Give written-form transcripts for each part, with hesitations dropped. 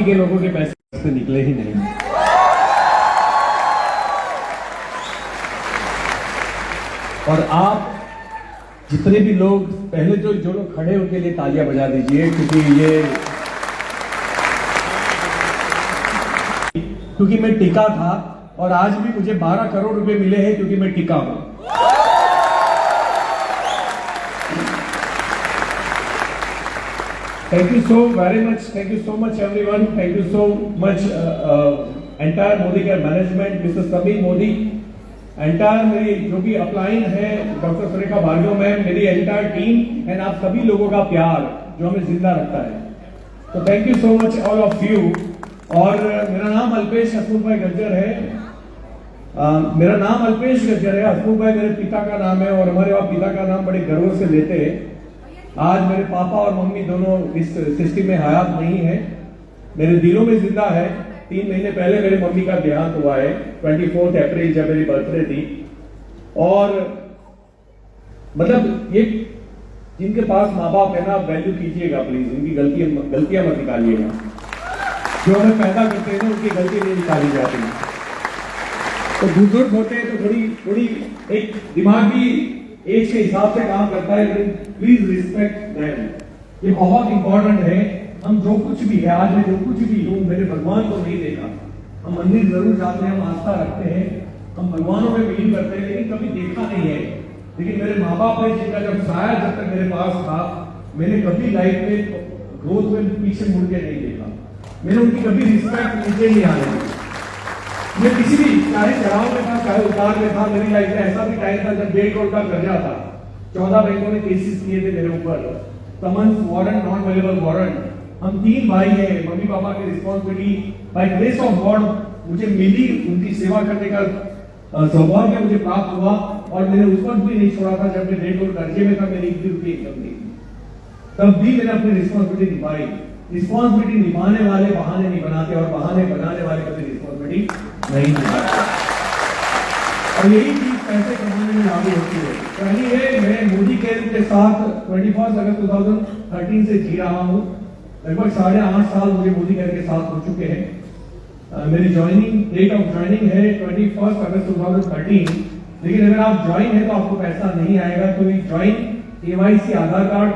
बाकी के लोगों के पैसे से निकले ही नहीं। और आप जितने भी लोग पहले जो लोग खड़े उनके लिए तालियां बजा दीजिए, क्योंकि मैं टिका था और आज भी मुझे 12 करोड़ रुपए मिले हैं क्योंकि मैं टिका हूं। Thank you so very much. Thank you so much, everyone. Thank you so much, entire Modi Care management, Mr. Samir Modi, entire मेरी जो भी अपलाइन है, डॉक्टर सुरेखा भार्गव मैम, मेरी एंटायर टीम एंड आप सभी लोगों का प्यार जो हमें जिंदा रखता है। तो thank you so much all of you. और मेरा नाम अल्पेश हसमुख भाई गज्जर है। मेरा नाम अल्पेश गज्जर है। हसमुख भाई मेरे पिता का नाम है और हमारे वहां पिता का नाम बड़े गर्व से लेते हैं। आज मेरे पापा और मम्मी दोनों इस सृष्टि में हयात नहीं है, मेरे दिलों में जिंदा है। 3 महीने पहले मेरे मम्मी का देहांत हुआ है, 24 अप्रैल जब मेरी बर्थडे थी। और मतलब ये जिनके पास माँ बाप है ना, आप वैल्यू कीजिएगा प्लीज, उनकी गलतियां मत निकालिएगा। जो हमें पैदा करते हैं उनकी गलती नहीं निकाली जाती। तो बुजुर्ग होते हैं तो थोड़ी एक दिमागी एज के हिसाब से काम करता है, लेकिन प्लीज रिस्पेक्ट देम। ये बहुत इंपॉर्टेंट है। हम जो कुछ भी है, आज मैं जो कुछ भी हूं, मेरे भगवान को नहीं देखा। हम मंदिर जरूर जाते हैं, हम आस्था रखते हैं, हम भगवानों में बिलीव करते हैं, लेकिन कभी देखा नहीं है। लेकिन मेरे माँ बाप है जिनका जब साया जब तक मेरे पास था, मैंने कभी लाइफ में ग्रोथ में पीछे मुड़ के नहीं देखा। मैंने उनकी कभी रिस्पेक्ट नीचे नहीं आने दी। मैं किसी भी, चाहे चढ़ाव में था चाहे उतार में था, मेरी लाइफ में ऐसा भी टाइम था जब 1.5 करोड़ का कर्जा था। 14 बैंकों ने केसेस किए थे मेरे ऊपर, summons, warrant, non available warrant. हम 3 भाई हैं, मम्मी पापा की responsibility by grace of God मुझे मिली, उनकी सेवा करने का सौभाग्य मुझे प्राप्त हुआ। और मैंने उस वक्त भी नहीं छोड़ा था जब मैं 1.5 करोड़ कर्जे में था, मेरी 1 रुपये इनकम नहीं थी, तब भी मैंने अपनी रिस्पॉन्सिबिलिटी निभाई। रिस्पॉन्सिबिलिटी निभाने वाले बहाने नहीं बनाते और बहाने बनाने वाले कभी रिस्पॉन्सिबिलिटी नहीं निभाते। और यही चीज पैसे कमाने में लागू होती है। पहली है, मैं मोदी केयर के साथ 21 अगस्त 2013 से जी रहा हूँ। लगभग 8.5 साल मुझे मोदी केयर के साथ हो चुके हैं। मेरी डेट ऑफ ज्वाइनिंग है 21 अगस्त 2013। लेकिन अगर आप ज्वाइन है तो आपको पैसा नहीं आएगा। तो ज्वाइन KYC आधार कार्ड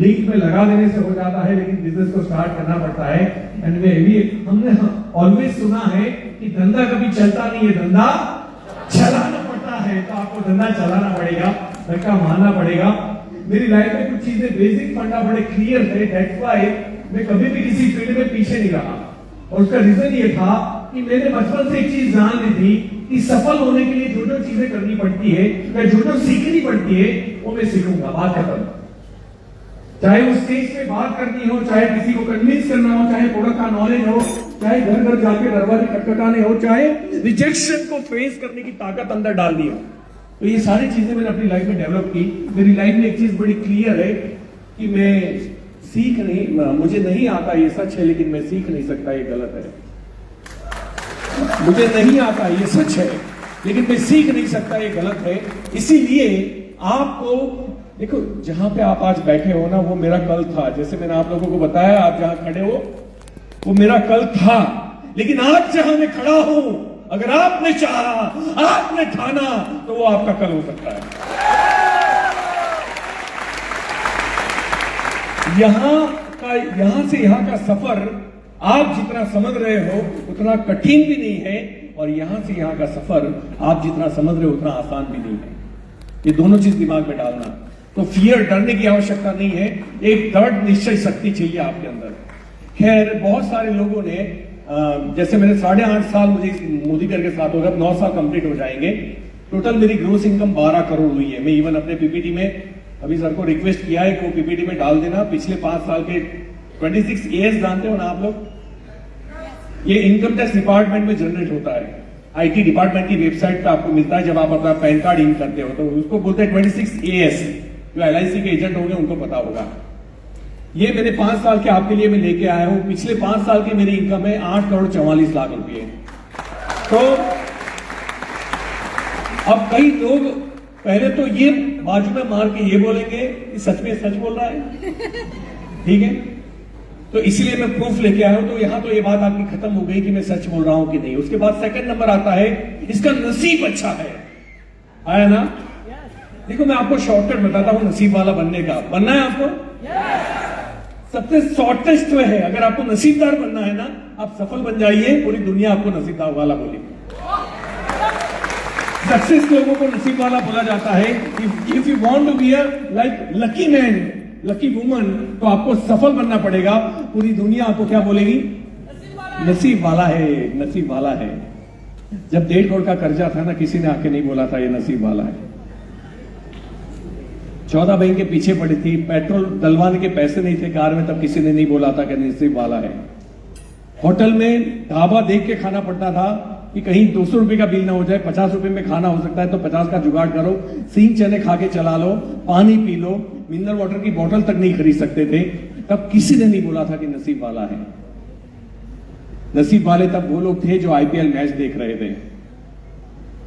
लिंक में लगा देने से हो जाता है, लेकिन बिजनेस को स्टार्ट करना पड़ता है। एंड हमने ऑलवेज सुना है कि धंधा कभी चलता नहीं है, धंधा चलाना पड़ता है। तो आपको धंधा चलाना पड़ेगा, धक्का मारना पड़ेगा। मेरी लाइफ में कुछ चीजें बेसिक फंडा बड़े क्लियर थे, दैट्स व्हाई मैं कभी भी किसी फील्ड में पीछे नहीं रहा। और उसका रीजन ये था कि मैंने बचपन से एक चीज जान ली थी कि सफल होने के लिए जो चीजें करनी पड़ती है या जो सीखनी पड़ती है वो मैं सीखूंगा। बात खत्म। चाहे उस स्टेज पे बात करनी हो, चाहे किसी को कन्विंस करना हो, चाहे प्रोडक्ट का नॉलेज हो, चाहे घर घर जाके दरवाजे खटखटाने हो, चाहे रिजेक्शन को फेस करने की ताकत अंदर डालनी हो। तो ये सारी चीजें मैंने अपनी लाइफ में डेवलप की। मेरी लाइफ में एक चीज बड़ी क्लियर है कि मैं मुझे नहीं आता, ये सच है, लेकिन मैं सीख नहीं सकता, ये गलत है। मुझे नहीं आता, ये सच है, लेकिन मैं सीख नहीं सकता, ये गलत है। इसीलिए आपको देखो, जहां पे आप आज बैठे हो ना, वो मेरा कल था। जैसे मैंने आप लोगों को बताया, आप जहां खड़े हो वो मेरा कल था। लेकिन आज जहां मैं खड़ा हूं, अगर आपने चाहा, आपने ठाना, तो वो आपका कल हो सकता है। यहां से यहां का सफर आप जितना समझ रहे हो उतना कठिन भी नहीं है, और यहां से यहां का सफर आप जितना समझ रहे हो उतना आसान भी नहीं है। ये दोनों चीज दिमाग में डालना। तो फियर, डरने की आवश्यकता नहीं है, एक दृढ़ निश्चय शक्ति चाहिए आपके अंदर। खैर, बहुत सारे लोगों ने जैसे मैंने 8.5 साल मुझे मोदी केयर के साथ होगा, 9 साल कंप्लीट हो जाएंगे। टोटल मेरी ग्रोस इनकम 12 करोड़ हुई है। मैं इवन अपने पीपीटी में अभी सर को रिक्वेस्ट किया है कि पीपीटी में डाल देना पिछले 5 साल के 26 AS जानते हो ना आप लोग? ये इनकम टैक्स डिपार्टमेंट में जनरेट होता है। IT डिपार्टमेंट की वेबसाइट पे आपको मिलता है। जब आप अपना पैन कार्ड इन करते हो तो उसको बोलते हैं 26 AS। जो LIC के एजेंट होंगे उनको पता होगा। ये मैंने 5 साल के आपके लिए मैं लेके आया हूं। पिछले 5 साल की मेरी इनकम है 8 करोड़ 44 लाख रुपए। तो अब कई लोग पहले तो ये बाजू में मार के ये बोलेंगे कि सच में सच बोल रहा है, ठीक है। तो इसलिए मैं प्रूफ लेके आया हूं। तो यहां तो ये बात आपकी खत्म हो गई कि मैं सच बोल रहा हूं कि नहीं। उसके बाद सेकंड नंबर आता है, इसका नसीब अच्छा है। आया ना? देखो मैं आपको शॉर्टकट बताता हूं नसीब वाला बनने का। बनना है आपको? सबसे शॉर्टेस्ट वे है, अगर आपको नसीबदार बनना है ना, आप सफल बन जाइए, पूरी दुनिया आपको नसीबदार वाला बोलेगी। सक्सेस लोगों को नसीब वाला बोला जाता है। If you want to be a like lucky man, lucky woman, तो आपको सफल बनना पड़ेगा। पूरी दुनिया आपको क्या बोलेगी? नसीब वाला है, नसीब वाला है। जब 1.5 करोड़ का कर्जा था ना, किसी ने आके नहीं बोला था ये नसीब वाला है। 14 बैंक के पीछे पड़ी थी, पेट्रोल डलवाने के पैसे नहीं थे कार में, तब किसी ने नहीं बोला था कि नसीब वाला है। होटल में ढाबा देख के खाना पड़ता था कि कहीं 200 रुपए का बिल ना हो जाए, 50 रुपए में खाना हो सकता है, तो 50 का जुगाड़ करो, सींग चने खा के चला लो, पानी पी लो, मिनरल वाटर की बोतल तक नहीं खरीद सकते थे। तब किसी ने नहीं बोला था कि नसीब वाला है। नसीब वाले तब वो लोग थे जो आईपीएल मैच देख रहे थे,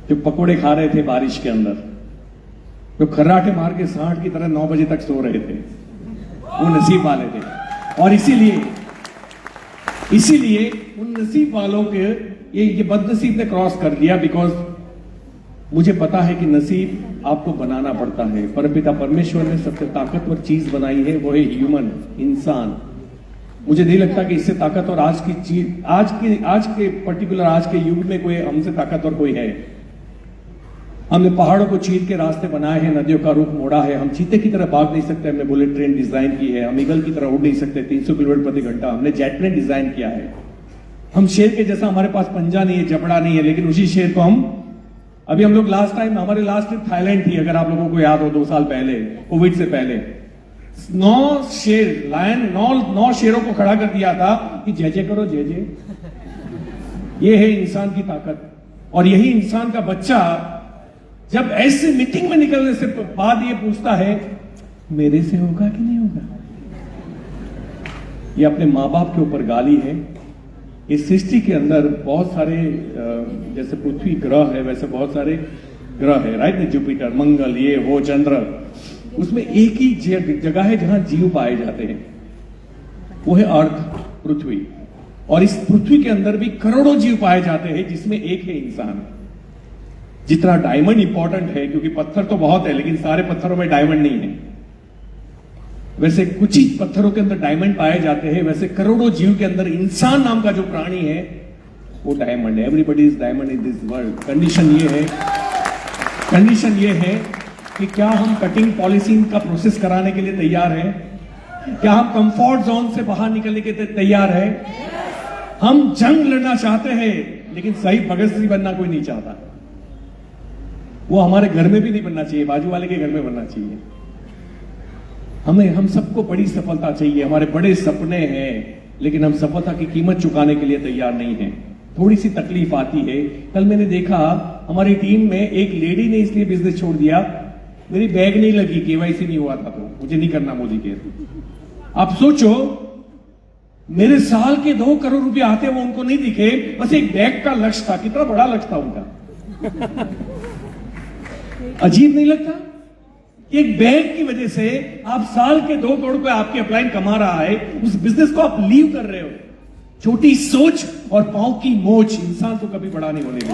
जो पकोड़े खा रहे थे बारिश के अंदर, जो खर्राटे मार के सांड की तरह 9 बजे तक सो रहे थे, वो नसीब वाले थे। और इसीलिए उन नसीब वालों के ये बदनसीब ने क्रॉस कर दिया। बिकॉज मुझे पता है कि नसीब आपको बनाना पड़ता है। परमपिता परमेश्वर ने सबसे ताकतवर चीज बनाई है, वो है ह्यूमन, इंसान। मुझे नहीं लगता कि इससे ताकतवर आज की चीज, आज के पर्टिकुलर आज के युग में कोई हमसे ताकतवर कोई है। हमने पहाड़ों को चीर के रास्ते बनाए हैं, नदियों का रुख मोड़ा है। हम चीते की तरह भाग नहीं सकते, हमने बुलेट ट्रेन डिजाइन की है। हम ईगल की तरह उड़ नहीं सकते 300 किलोमीटर प्रति घंटा, हमने जेट प्लेन डिजाइन किया है। हम शेर के जैसा, हमारे पास पंजा नहीं है, जबड़ा नहीं है, लेकिन उसी शेर को हम लोग हमारे लास्ट ट्रिप थाईलैंड थी, अगर आप लोगों को याद हो, 2 साल पहले, कोविड से पहले। 9 शेरों को खड़ा कर दिया था कि जय जय करो, जय जय। ये है इंसान की ताकत। और यही इंसान का बच्चा जब ऐसे मीटिंग में निकलने से बाद ये पूछता है मेरे से होगा कि नहीं होगा, ये अपने मां बाप के ऊपर गाली है। इस सृष्टि के अंदर बहुत सारे, जैसे पृथ्वी ग्रह है वैसे बहुत सारे ग्रह है, राइट? जुपिटर, मंगल, ये वो, चंद्र, उसमें एक ही जगह है जहां जीव पाए जाते हैं, वो है अर्थ, पृथ्वी। और इस पृथ्वी के अंदर भी करोड़ों जीव पाए जाते हैं, जिसमें एक है इंसान। जितना डायमंड इंपॉर्टेंट है, क्योंकि पत्थर तो बहुत है लेकिन सारे पत्थरों में डायमंड नहीं है, वैसे कुछ ही पत्थरों के अंदर डायमंड पाए जाते हैं, वैसे करोड़ों जीव के अंदर इंसान नाम का जो प्राणी है वो डायमंड है। Everybody is diamond in this world. Condition ये है कि क्या हम कटिंग पॉलिशिंग का प्रोसेस कराने के लिए तैयार हैं? क्या हम कंफर्ट जोन से बाहर निकलने के लिए तैयार हैं? हम जंग लड़ना चाहते हैं, लेकिन सही भगत सिंह बनना कोई नहीं चाहता। वो हमारे घर में भी नहीं बनना चाहिए, बाजू वाले के घर में बनना चाहिए। हम सबको बड़ी सफलता चाहिए, हमारे बड़े सपने हैं, लेकिन हम सफलता की कीमत चुकाने के लिए तैयार नहीं हैं। थोड़ी सी तकलीफ आती है। कल मैंने देखा हमारी टीम में एक लेडी ने इसलिए बिजनेस छोड़ दिया, मेरी बैग नहीं लगी, केवाईसी नहीं हुआ था, तो मुझे नहीं करना मोदी केयर। आप सोचो, मेरे साल के 2 करोड़ रुपए आते वो उनको नहीं दिखे, बस एक बैग का लक्ष्य था। कितना बड़ा लक्ष्य था उनका। अजीब नहीं लगता? एक बैग की वजह से आप साल के 2 करोड़ रुपए आपके अपलाइन कमा रहा है, उस बिजनेस को आप लीव कर रहे हो। छोटी सोच और पांव की मोच इंसान को कभी बड़ा नहीं होने देती।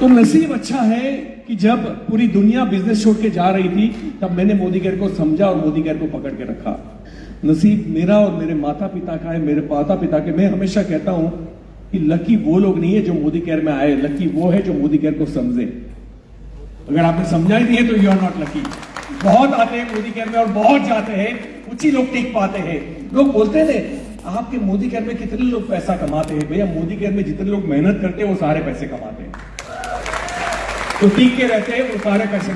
तो नसीब अच्छा है कि जब पूरी दुनिया बिजनेस छोड़ के जा रही थी, तब मैंने मोदी केयर को समझा और मोदी केयर को पकड़ के रखा। नसीब मेरा और मेरे माता पिता का है, मेरे माता पिता के। मैं हमेशा कहता हूं कि लकी वो लोग नहीं है जो मोदी केयर में आए, लकी वो है जो मोदी केयर को समझे। अगर आपने समझा ही नहीं है तो यू आर नॉट लकी। बहुत आते हैं मोदी केयर में और बहुत जाते हैं, कुछ ही लोग टिक पाते हैं। लोग बोलते हैं आपके मोदी केयर में कितने लोग पैसा कमाते हैं? भैया, मोदी केयर में जितने लोग मेहनत करते हैं वो सारे पैसे कमाते हैं, तो टिक के रहते हैं वो सारे पैसे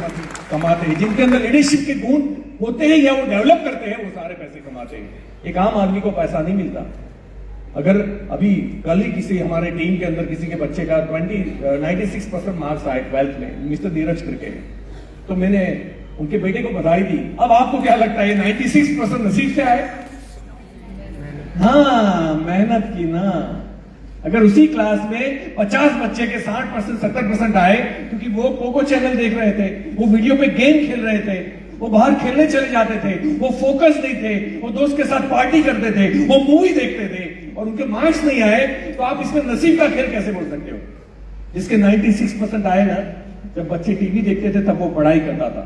कमाते हैं। जिनके अंदर लीडरशिप के गुण होते हैं या वो डेवलप करते हैं वो सारे पैसे कमाते हैं। एक आम आदमी को पैसा नहीं मिलता। अगर अभी कल ही किसी हमारे टीम के अंदर किसी के बच्चे का 96% मार्क्स आए 12th में, मिस्टर नीरज करके, तो मैंने उनके बेटे को बधाई दी। अब आपको क्या लगता है 96% नसीब से आए? हाँ, मेहनत की ना। अगर उसी क्लास में 50 बच्चे के 60% 70% आए, क्योंकि वो पोगो चैनल देख रहे थे, वो वीडियो पे गेम खेल रहे थे, वो बाहर खेलने चले जाते थे, वो फोकस नहीं थे, वो दोस्त के साथ पार्टी करते थे, वो मूवी देखते थे और उनके मार्क्स नहीं आए, तो आप इसमें नसीब का खेल कैसे बोल सकते हो? जिसके 96% आए ना, जब बच्चे टीवी देखते थे तब वो पढ़ाई करता था,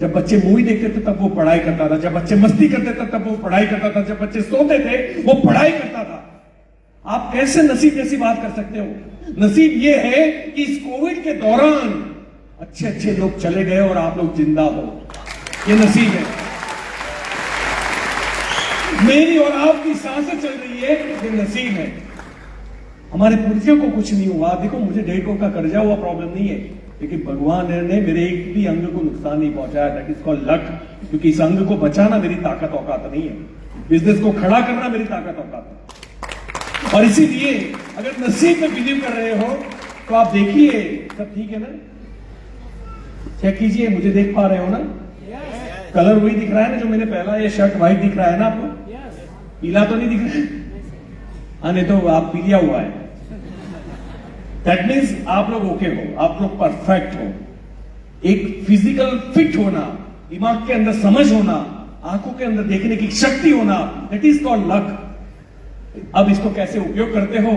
जब बच्चे मूवी देखते थे तब वो पढ़ाई करता था, जब बच्चे मस्ती करते थे तब वो पढ़ाई करता था, जब बच्चे सोते थे वो पढ़ाई करता था। आप कैसे नसीब जैसी बात कर सकते हो? नसीब ये है कि इस कोविड के दौरान अच्छे अच्छे लोग चले गए और आप लोग जिंदा हो, ये नसीब है। मेरी और आपकी सांसें चल रही है, ये नसीब है। हमारे पुरखों को कुछ नहीं हुआ, देखो मुझे 1.5 करोड़ का कर्जा हुआ, प्रॉब्लम नहीं है, लेकिन भगवान ने मेरे एक भी अंग को नुकसान नहीं पहुंचाया। दैट इज कॉल्ड लक, क्योंकि इस अंग को बचाना मेरी ताकत औकात नहीं है, बिजनेस को खड़ा करना मेरी ताकत औकात है। और इसीलिए अगर नसीब में बिलीव कर रहे हो तो आप देखिए, सब ठीक है ना? चेक कीजिए, मुझे देख पा रहे हो ना? कलर वही दिख रहा है ना जो मैंने पहला, ये शर्ट व्हाइट दिख रहा है ना आपको? पीला तो नहीं दिख रहा है? हाँ, नहीं तो आप पीलिया हुआ है। दैट मीन्स आप लोग ओके हो, आप लोग परफेक्ट हो। एक फिजिकल फिट होना, दिमाग के अंदर समझ होना, आंखों के अंदर देखने की शक्ति होना, दैट इज कॉल्ड लक। अब इसको कैसे उपयोग करते हो?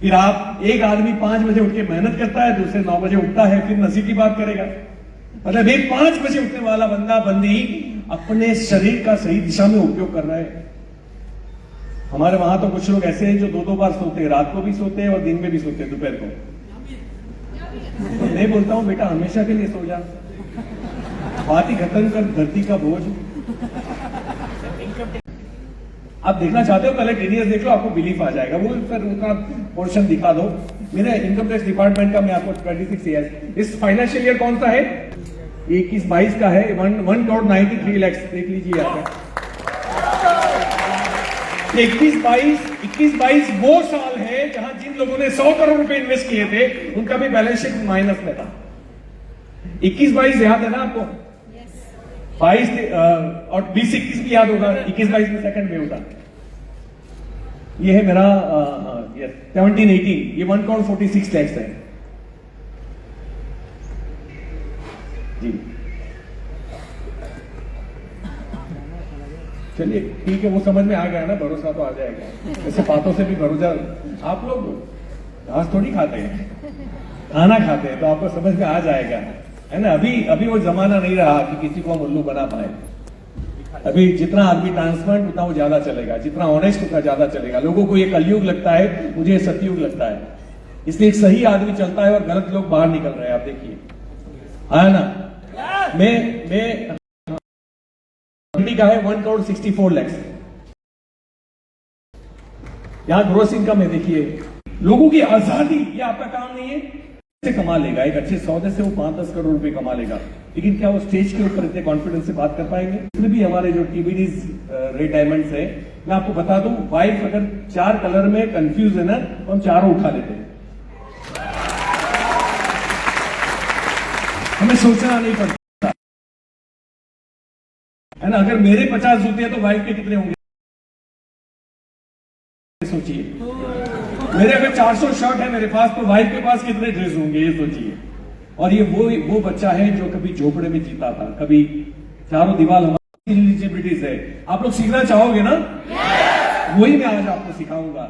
फिर आप, एक आदमी 5 बजे उठ के मेहनत करता है, दूसरे 9 बजे उठता है, फिर नसीब की बात करेगा। मतलब एक 5 बजे उठने वाला बंदा बंदी अपने शरीर का सही दिशा में उपयोग कर रहा है। हमारे वहां तो कुछ लोग ऐसे हैं जो 2-2 बार सोते हैं, रात को भी सोते हैं और दिन में भी सोते हैं, दोपहर को। तो मैं बोलता हूं बेटा हमेशा के लिए सो जा, बात ही खत्म कर, धरती का बोझ। आप देखना चाहते हो, पहले टीडीएस देख लो, आपको बिलीफ आ जाएगा। वो फिर उतना पोर्शन दिखा दो। मेरे इनकम टैक्स डिपार्टमेंट का मैं आपको 26 ईयर, इस फाइनेंशियल ईयर कौन सा है? 21-22 का है। 1 करोड़ 93 लाख, देख लीजिए आप। 21-22 वो साल है जहां जिन लोगों ने 100 करोड़ रुपए इन्वेस्ट किए थे उनका भी बैलेंस शीट माइनस में था। 21-22 याद है ना आपको? 22 और 20-21 भी याद होगा, 21-22 में सेकंड में होगा। ये है मेरा 17-18, ये 1 करोड़ 46 लाख है जी। चलिए ठीक है, वो समझ में आ गया ना, भरोसा तो आ जाएगा। ऐसे बातों से भी भरोसा, आप लोग घास थोड़ी खाते हैं, खाना खाते हैं, तो आपको समझ में आ जाएगा, है ना? अभी वो जमाना नहीं रहा कि किसी को हम उल्लू बना पाए। अभी जितना आदमी ट्रांसपेरेंट उतना वो ज्यादा चलेगा, जितना ऑनेस्ट उतना ज्यादा चलेगा। लोगों को ये कलयुग लगता है, मुझे सतयुग लगता है। इसलिए एक सही आदमी चलता है और गलत लोग बाहर निकल रहे हैं, आप देखिए, है ना? मैं का है 1 करोड़ 64 लाख। यहां ग्रोस इनकम है, देखिए लोगों की आजादी, ये आपका काम नहीं है। से कमा लेगा, एक अच्छे सौदे से वो 5-10 करोड़ रुपए कमा लेगा, लेकिन क्या वो स्टेज के ऊपर इतने कॉन्फिडेंस से बात कर पाएंगे? इसमें भी हमारे जो टीबीडीज रेड डायमंड्स है, मैं आपको बता दूं, वाइफ अगर 4 कलर में कंफ्यूज है ना तो हम चारों उठा लेते हैं, हमें सोचना नहीं पड़ता, है ना? अगर मेरे 50 जूते हैं तो वाइफ के कितने होंगे सोचिए। मेरे अगर 400 शर्ट है मेरे पास तो वाइफ के पास कितने ड्रेस होंगे, ये सोचिए। और ये वो बच्चा है जो कभी झोपड़े में जीता था, कभी चारों दीवार हमारी एलिजिबिलिटीज है। आप लोग सीखना चाहोगे ना? वही मैं आज आपको सिखाऊंगा।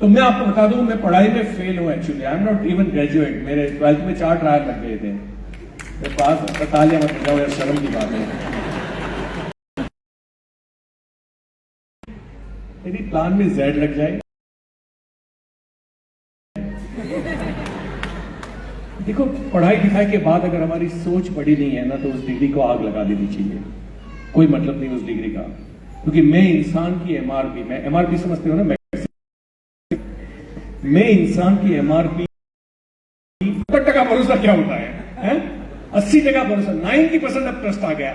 तो मैं आपको बता दूं, मैं पढ़ाई में फेल हूं actually, I am not even graduate. मेरे 12th में 4 ट्रायल लग गए थे, मेरे पास तालियां मत बजाओ यार, शर्म की बात है। यदि प्लान में Z लग जाए, देखो पढ़ाई लिखाई के बाद अगर हमारी सोच बड़ी नहीं है ना तो उस डिग्री को आग लगा देनी चाहिए, कोई मतलब नहीं उस डिग्री का। क्योंकि मैं इंसान की MRP, मैं MRP समझते हो ना, मैं इंसान की MRP 70% भरोसा क्या होता है? 80% भरोसा, 90% अब ट्रस्ट आ गया।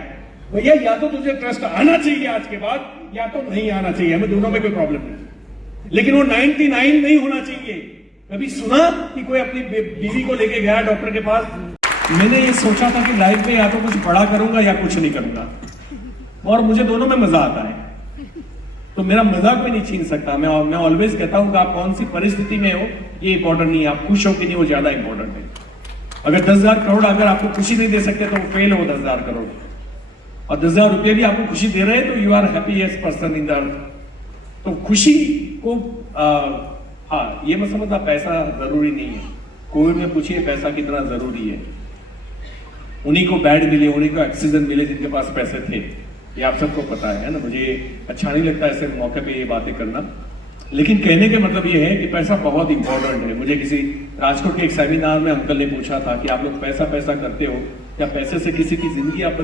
भैया या तो तुझे ट्रस्ट आना चाहिए आज के बाद, या तो नहीं आना चाहिए, हमें दोनों में कोई प्रॉब्लम नहीं, लेकिन वो 99 नहीं होना चाहिए। कभी सुना कि कोई अपनी बीवी को लेके गया डॉक्टर के पास? मैंने ये सोचा था कि लाइफ में या तो कुछ बड़ा करूंगा या कुछ नहीं करूंगा, और मुझे दोनों में मजा आता है, तो मेरा मजाक में नहीं छीन सकता। मैं ऑलवेज कहता हूं कि आप कौन सी परिस्थिति में हो ये इंपॉर्टेंट नहीं है, आप खुश हो कि नहीं वो ज्यादा इंपॉर्टेंट है। अगर 10,000 करोड़ अगर आपको खुशी नहीं दे सकते तो वो फेल हो 10,000 करोड़। और 10,000 रुपये भी आपको खुशी दे रहे हैं तो you are happiest person in the earth. तो खुशी को हाँ, ये मत समझना पैसा जरूरी नहीं है। कोविड में पूछिए पैसा कितना जरूरी है। उन्हीं को बेड मिले, उन्हीं को ऑक्सीजन मिले जिनके पास पैसे थे, ये आप सबको पता है ना। मुझे अच्छा नहीं लगता ऐसे मौके पे ये बातें करना, लेकिन कहने का मतलब ये है कि पैसा बहुत इंपॉर्टेंट है। मुझे किसी राजकोट के एक सेमिनार में अंकल ने पूछा था कि आप लोग पैसा पैसा करते हो, क्या पैसे से किसी की जिंदगी आप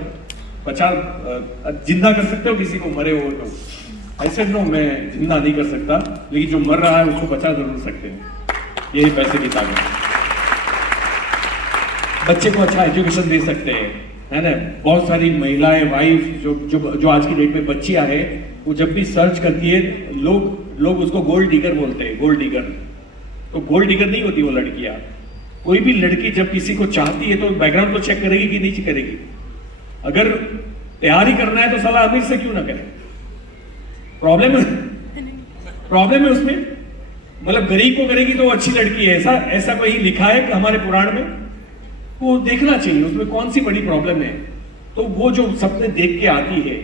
जिंदा कर सकते हो किसी को मरे हो तो? ऐसे नो, मैं जिंदा नहीं कर सकता, लेकिन जो मर रहा है उसको बचा जरूर सकते हैं। यही पैसे की ताकत है। बच्चे को अच्छा एजुकेशन दे सकते हैं, है ना। बहुत सारी महिलाएं, वाइफ जो आज की डेट में बच्चियां हैं, वो जब भी सर्च करती है लोग उसको गोल्ड डिगर बोलते हैं। गोल्ड डिगर तो गोल्ड डिगर नहीं होती वो लड़कियां। कोई भी लड़की जब किसी को चाहती है तो बैकग्राउंड तो चेक करेगी कि नहीं करेगी। अगर तैयारी करना है तो साला अमीर से क्यों ना करे? प्रॉब्लम है उसमें, मतलब गरीब को करेगी तो अच्छी लड़की है, ऐसा कोई लिखा है हमारे पुराण में? वो देखना चाहिए उसमें कौन सी बड़ी प्रॉब्लम है। तो वो जो सपने देख के आती है,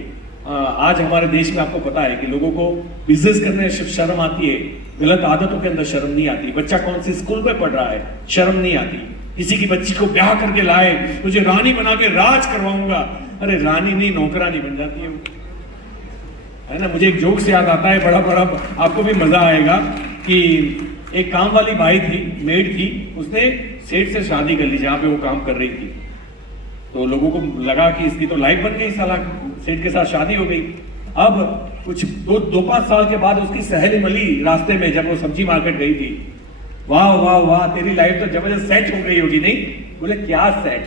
आज हमारे देश में आपको पता है कि लोगों को बिजनेस करने में शर्म आती है, गलत आदतों के अंदर शर्म नहीं आती। बच्चा कौन सी स्कूल में पढ़ रहा है, शर्म नहीं आती। किसी की बच्ची को ब्याह करके लाए, मुझे रानी बना के राज करवाऊंगा। अरे रानी नहीं, नौकरानी बन जाती है ना। मुझे एक जोक से याद आता है, बड़ा आपको भी मजा आएगा, कि एक काम वाली भाई थी, मेड थी, उसने सेठ से शादी कर ली जहां पे वो काम कर रही थी। तो लोगों को लगा कि इसकी तो लाइफ बन गई, साला सेठ के साथ शादी हो गई। अब कुछ 2-5 साल के बाद उसकी सहेली मिली रास्ते में, जब वो सब्जी मार्केट गई थी। वाह वाह वाह, तेरी लाइफ तो जबरदस्त सेट हो गई होगी। नहीं, बोले क्या सेट?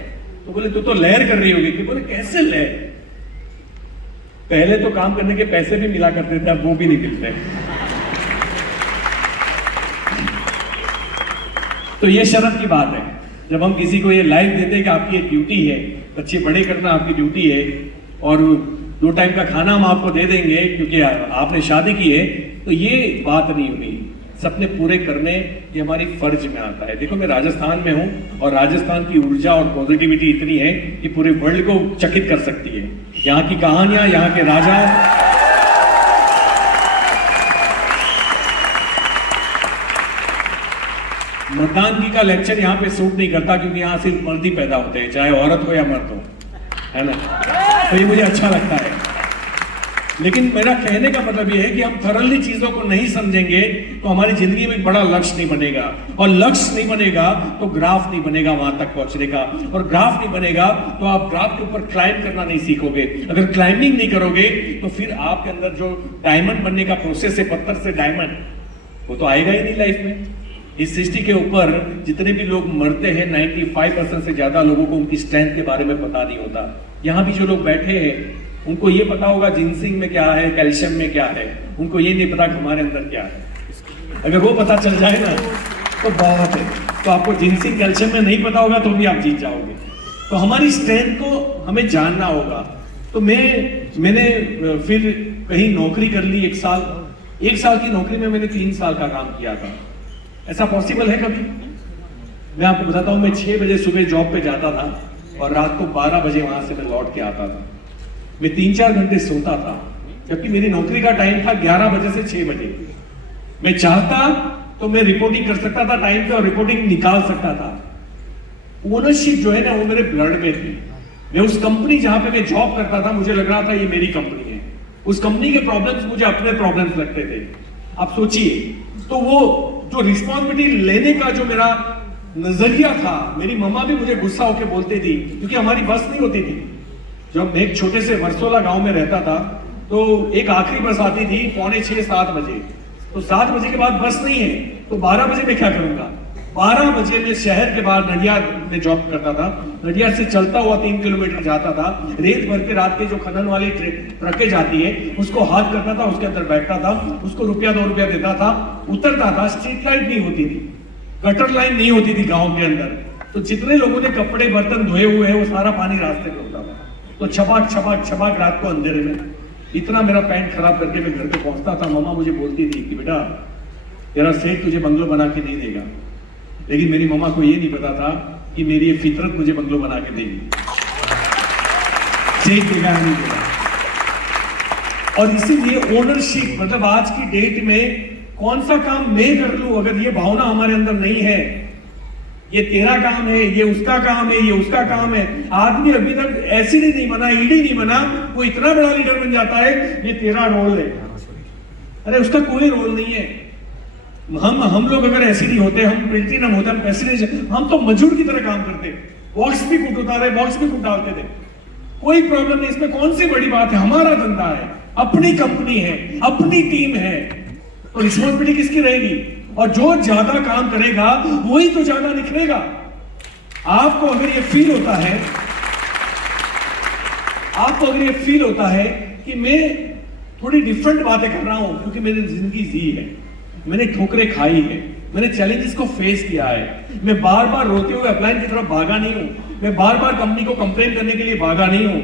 तो बोले तू तो लहर कर रही होगी। कि बोले कैसे लहर? पहले तो काम करने के पैसे भी मिला करते थे, अब वो भी नहीं मिलते। तो ये शर्म की बात है जब हम किसी को ये लाइफ देते हैं कि आपकी एक ड्यूटी है, बच्चे बड़े करना आपकी ड्यूटी है, और 2 टाइम का खाना हम आपको दे देंगे क्योंकि आपने शादी की है। तो ये बात नहीं हुई। सपने पूरे करने ये हमारी फर्ज में आता है। देखो, मैं राजस्थान में हूं और राजस्थान की ऊर्जा और पॉजिटिविटी इतनी है कि पूरे वर्ल्ड को चकित कर सकती है। यहाँ की कहानियां, यहाँ के राजा, मतदान की का लेक्चर यहाँ पे सूट नहीं करता, क्योंकि यहाँ सिर्फ मर्द ही पैदा होते हैं, चाहे औरत हो या मर्द हो, है ना। तो ये मुझे अच्छा लगता है। लेकिन मेरा कहने का मतलब ये है कि हम थरली चीजों को नहीं समझेंगे तो हमारी जिंदगी में एक बड़ा लक्ष्य नहीं बनेगा, और लक्ष्य नहीं बनेगा तो ग्राफ नहीं बनेगा वहां तक पहुंचने का, और ग्राफ नहीं बनेगा तो आप ग्राफ के ऊपर क्लाइंब करना नहीं सीखोगे। अगर क्लाइंबिंग नहीं करोगे तो फिर आपके अंदर जो डायमंड बनने का प्रोसेस है, पत्थर से डायमंड, वो तो आएगा ही नहीं लाइफ में। इस सृष्टि के ऊपर जितने भी लोग मरते हैं, 95% से ज्यादा लोगों को उनकी स्ट्रेंथ के बारे में पता नहीं होता। यहाँ भी जो लोग बैठे हैं उनको ये पता होगा जिंसिंग में क्या है, कैल्शियम में क्या है, उनको ये नहीं पता कि हमारे अंदर क्या है। अगर वो पता चल जाए ना तो बहुत है। तो आपको जिंसिंग कैल्शियम में नहीं पता होगा तो भी आप जीत जाओगे। तो हमारी स्ट्रेंथ को हमें जानना होगा। तो मैंने फिर कहीं नौकरी कर ली। 1 साल की नौकरी में मैंने 3 साल का काम किया था। ऐसा पॉसिबल है कभी? मैं आपको बताता हूँ, मैं 6 बजे सुबह जॉब पे जाता था और रात को 12 बजे वहां से मैं लौट के आता था। मैं 3-4 घंटे सोता था, जबकि मेरी नौकरी का टाइम था 11 बजे से 6 बजे। मैं चाहता तो मैं रिपोर्टिंग कर सकता था टाइम पे और रिपोर्टिंग निकाल सकता था। ओनरशिप जो है ना, वो मेरे ब्लड में थी। मैं उस कंपनी जहां पे मैं जॉब करता था, मुझे लग रहा था ये मेरी कंपनी है। उस कंपनी के प्रॉब्लम्स मुझे अपने प्रॉब्लम्स लगते थे। आप सोचिए, तो वो जो रिस्पॉन्सिबिलिटी लेने का जो मेरा नजरिया था, मेरी मम्मा भी मुझे गुस्सा होकर बोलती थी क्योंकि हमारी बस नहीं होती थी। जब मैं एक छोटे से वर्सोला गांव में रहता था तो एक आखिरी बस आती थी 6:45-7 बजे। तो 7 बजे के बाद बस नहीं है, तो 12 बजे में क्या करूंगा? 12 बजे में शहर के बाहर नडियाद में जॉब करता था। नडियाद से चलता हुआ 3 किलोमीटर जाता था। रेत भर के रात के जो खनन वाली ट्रकें जाती है उसको हाथ करता था, उसके अंदर बैठता था, उसको ₹1-2 देता था, उतरता था। स्ट्रीट लाइट नहीं होती थी, गटर लाइन नहीं होती थी गाँव के अंदर। तो जितने लोगों ने कपड़े बर्तन धोए हुए हैं वो सारा पानी रास्ते में होता था। तो छपाक छपाक छपाक रात को अंधेरे में इतना मेरा पैंट खराब करके मैं घर पे पहुंचता था। मम्मा मुझे बोलती थी कि बेटा, तेरा सेठ तुझे बंगलो बना के नहीं देगा। लेकिन मेरी मम्मा को ये नहीं पता था कि मेरी ये फितरत मुझे बंगलो बना के देगी। चेक देगा या नहीं देगा। और इसीलिए ओनरशिप, मतलब आज की डेट में कौन सा काम मैं कर लूं, अगर ये भावना हमारे अंदर नहीं है, ये तेरा काम है, ये उसका काम है, ये उसका काम है। आदमी अभी तक एसिड नहीं बना, ईडी नहीं बना, वो इतना बड़ा लीडर बन जाता है, ये तेरा रोल है। अरे उसका कोई रोल नहीं है। हम लोग अगर एसिड होते, हम प्लेटिनम होते, हम प्रेसिडेंट, हम तो मजदूर की तरह काम करते, बॉक्स भी कुट उतारे, बॉक्स भी कुट डालते थे, कोई प्रॉब्लम नहीं। इसमें कौन सी बड़ी बात है? हमारा धंधा है, अपनी कंपनी है, अपनी टीम है, तो रिस्पॉन्सिबिलिटी किसकी रहेगी? और जो ज्यादा काम करेगा वही तो ज्यादा निखरेगा। आपको अगर ये फील होता है, आपको अगर ये फील होता है कि मैं थोड़ी डिफरेंट बातें कर रहा हूं क्योंकि मैंने जिंदगी जी है, मैंने ठोकरें खाई है, मैंने चैलेंजेस को फेस किया है, मैं बार बार रोते हुए अपलाइन की तरफ भागा नहीं हूं, मैं बार बार कंपनी को कंप्लेन करने के लिए भागा नहीं हूं।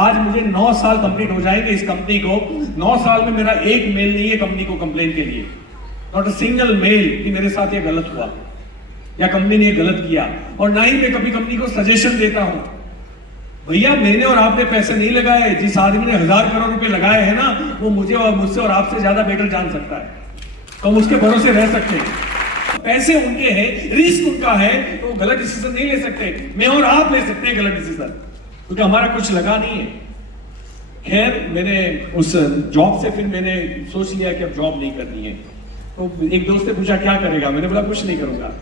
आज मुझे 9 साल कंप्लीट हो जाएंगे इस कंपनी को। 9 साल में मेरा एक मेल नहीं है कंपनी को कंप्लेन के लिए, नॉट अ सिंगल मेल कि मेरे साथ ये गलत हुआ या कंपनी ने ये गलत किया। और ना ही मैं कभी कंपनी को सजेशन देता हूं, भैया मैंने और आपने पैसे नहीं लगाए, जिस आदमी ने 1000 करोड़ रुपए लगाए हैं ना, वो मुझे और मुझसे और आपसे ज्यादा बेटर जान सकता है, तो हम उसके भरोसे रह सकते हैं। पैसे उनके हैं, रिस्क उनका है, तो वो गलत डिसीजन नहीं ले सकते। मैं और आप ले सकते हैं गलत डिसीजन, क्योंकि हमारा कुछ लगा नहीं है। खैर, मैंने उस जॉब से फिर मैंने सोच लिया कि अब जॉब नहीं करनी है। तो एक दोस्त ने पूछा क्या करेगा, मैंने बोला कुछ नहीं करूंगा।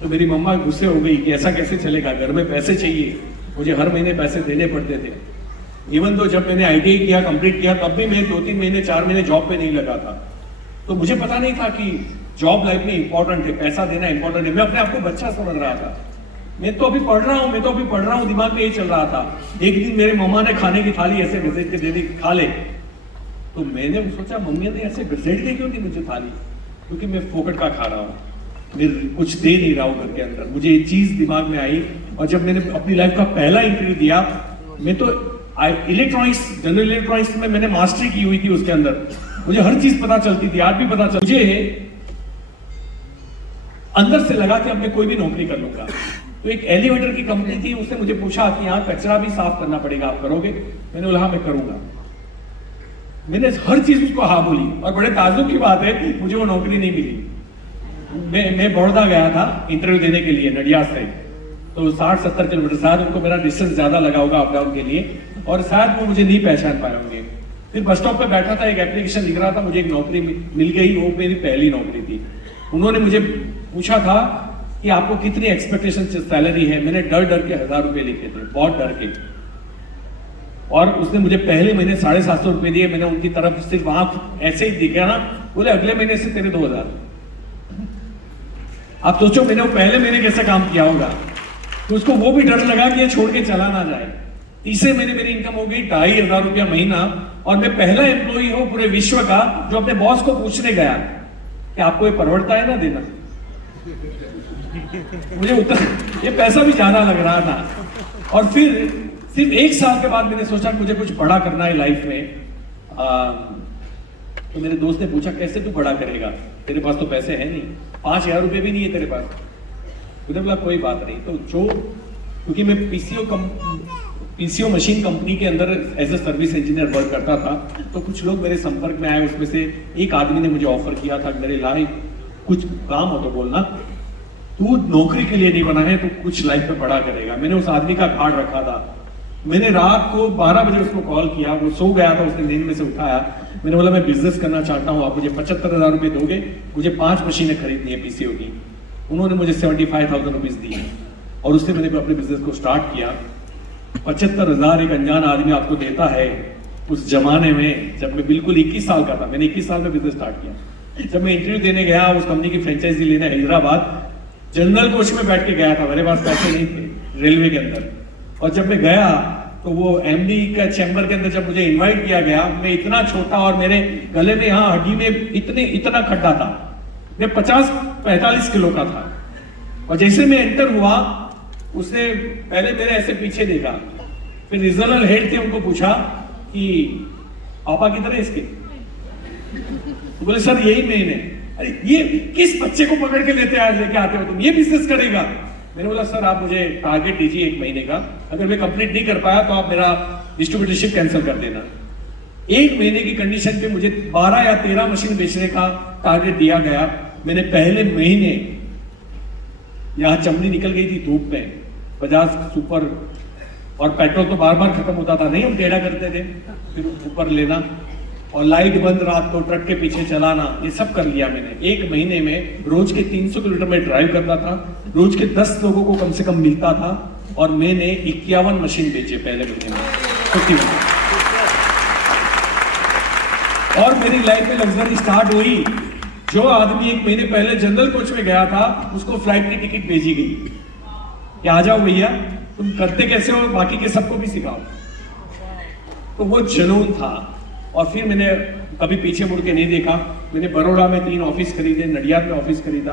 तो मेरी मम्मा गुस्से हो गई कि ऐसा कैसे चलेगा, घर में पैसे चाहिए, मुझे हर महीने पैसे देने पड़ते थे। इवन तो जब मैंने ITI किया, कंप्लीट किया, तब भी मैं 2-3 महीने 4 महीने जॉब पे नहीं लगा था। तो मुझे पता नहीं था कि जॉब लाइफ में इंपॉर्टेंट है, पैसा देना इंपॉर्टेंट है। मैं अपने आप को बच्चा समझ रहा था, मैं तो अभी पढ़ रहा हूँ, दिमाग में ये चल रहा था। एक दिन मेरे मम्मा ने खाने की थाली ऐसे घसेट के दे दी, खा ले। तो मैंने सोचा मम्मी ने ऐसे घसेट दी क्यों दी मुझे थाली, क्योंकि मैं फोकट का खा रहा हूँ, मैं कुछ दे नहीं रहा हूँ घर के अंदर। मुझे ये चीज दिमाग में आई, और जब मैंने अपनी लाइफ का पहला इंटरव्यू दिया, मैं तो इलेक्ट्रॉनिक्स, जनरल इलेक्ट्रॉनिक्स में मैंने मास्टरी की हुई थी, उसके अंदर मुझे हर चीज पता चलती थी, आज भी पता चल। मुझे अंदर से लगा कि अब मैं कोई भी नौकरी कर लूंगा। तो एक एलिवेटर की कंपनी थी, उसने मुझे पूछा कि यहाँ कचरा भी साफ करना पड़ेगा, आप करोगे? मैंने बोला हाँ मैं करूंगा। मैंने हर चीज उसको हाँ बोली, और बड़े ताज्जुब की बात है मुझे वो नौकरी नहीं मिली। मैं बड़ौदा गया था इंटरव्यू देने के लिए नडियाद से, तो 60-70 किलोमीटर, शायद उनको मेरा डिस्टेंस ज्यादा लगा होगा अप डाउन के लिए, और शायद वो मुझे नहीं पहचान पाए होंगे। फिर बस स्टॉप पे बैठा था, एक एप्लीकेशन लिख रहा था, मुझे एक नौकरी मिल गई, वो मेरी पहली नौकरी थी। उन्होंने मुझे पूछा था कि आपको कितनी एक्सपेक्टेशन सैलरी है। मैंने डर के 1000 रुपए लिखे थे, बहुत डर के, और उसने मुझे पहले महीने 750 रुपए दिए। मैंने उनकी तरफ सिर्फ आंख ऐसे ही दिखा ना, बोले अगले महीने से तेरे 2000। आप सोचो मैंने वो पहले महीने कैसे काम किया होगा, तो उसको वो भी डर लगा कि ये छोड़ के चला ना जाए। तीसरे महीने मेरी इनकम हो गई 2500 रुपया महीना, और मैं पहला एम्प्लॉई हूं पूरे विश्व का जो अपने बॉस को पूछने गया कि आपको ये परवड़ता है ना देना। मुझे उतना ये पैसा भी ज्यादा लग रहा था। और फिर सिर्फ 1 साल के बाद मैंने सोचा मुझे कुछ बड़ा करना है लाइफ में। तो मेरे दोस्त ने पूछा कैसे तू बड़ा करेगा, तेरे पास तो पैसे है नहीं, 5000 रुपए भी नहीं है तेरे पास। मुझे बोला कोई बात नहीं। तो जो, क्योंकि मैं पीसीओ मशीन कंपनी के अंदर as a service engineer work करता था, तो कुछ लोग मेरे संपर्क में आए। उसमें से एक आदमी ने मुझे ऑफर किया था, मेरे लाइफ कुछ काम हो तो बोलना, तू नौकरी के लिए नहीं बना है, तो कुछ लाइफ में बड़ा करेगा। मैंने उस आदमी का कार्ड रखा था, मैंने रात को 12 बजे उसको कॉल किया, वो सो गया था, उसने नींद में से उठाया। मैंने बोला मैं बिजनेस करना चाहता हूँ, आप मुझे 75,000 रुपए दोगे, मुझे 5 मशीनें खरीदनी है पीसीओ की। उन्होंने मुझे 75,000 रुपीज दिए, और उससे मैंने अपने बिजनेस को स्टार्ट किया। 75,000 एक अनजान आदमी आपको देता है उस जमाने में, जब मैं बिल्कुल 21 साल का था। मैंने 21 साल में बिजनेस स्टार्ट किया। जब मैं इंटरव्यू देने गया उस कंपनी की फ्रेंचाइजी लेने हैदराबाद, जनरल कोच में बैठ के गया था, मेरे पास पैसे नहीं थे रेलवे के अंदर। और जब मैं गया तो वो MD का चैम्बर के अंदर जब मुझे इनवाइट किया गया, मैं इतना छोटा और मेरे गले में यहाँ हड्डी में इतना खड्डा था, मैं 50-45 किलो का था। और जैसे मैं एंटर हुआ, उसने पहले मेरे ऐसे पीछे देखा, फिर रीजनल हेड थे, उनको पूछा कि पापा किधर है इसके? तो बोले सर यही मेन है। अरे ये किस बच्चे को पकड़ के लेके आते हो तुम, ये बिजनेस करेगा? मैंने बोला सर आप मुझे टारगेट दीजिए 1 महीने का, अगर मैं कंप्लीट नहीं कर पाया तो आप मेरा डिस्ट्रीब्यूटरशिप कैंसिल कर देना। 1 महीने की कंडीशन पे मुझे 12 या 13 मशीन बेचने का टारगेट दिया गया। मैंने पहले महीने, यहाँ चमड़ी निकल गई थी धूप में, बजाज सुपर और पेट्रोल तो बार बार खत्म होता था, नहीं हम टेढ़ा करते थे, फिर ऊपर लेना और लाइट बंद रात को ट्रक के पीछे चलाना, ये सब कर लिया मैंने। 1 महीने में रोज के 300 किलोमीटर में ड्राइव करता था, रोज के 10 लोगों को कम से कम मिलता था और मैंने 51 मशीन बेचे पहले महीने में, 51। और मेरी लाइफ में लग्जरी स्टार्ट हुई। जो आदमी 1 महीने पहले जनरल कोच में गया था उसको फ्लाइट की टिकट भेजी गई कि आ जाओ भैया, तुम करते कैसे हो बाकी के सबको भी सिखाओ। तो वो जुनून था। और फिर मैंने कभी पीछे मुड़ के नहीं देखा। मैंने बड़ौदा में 3 ऑफिस खरीदे, नडियाद में ऑफिस खरीदा,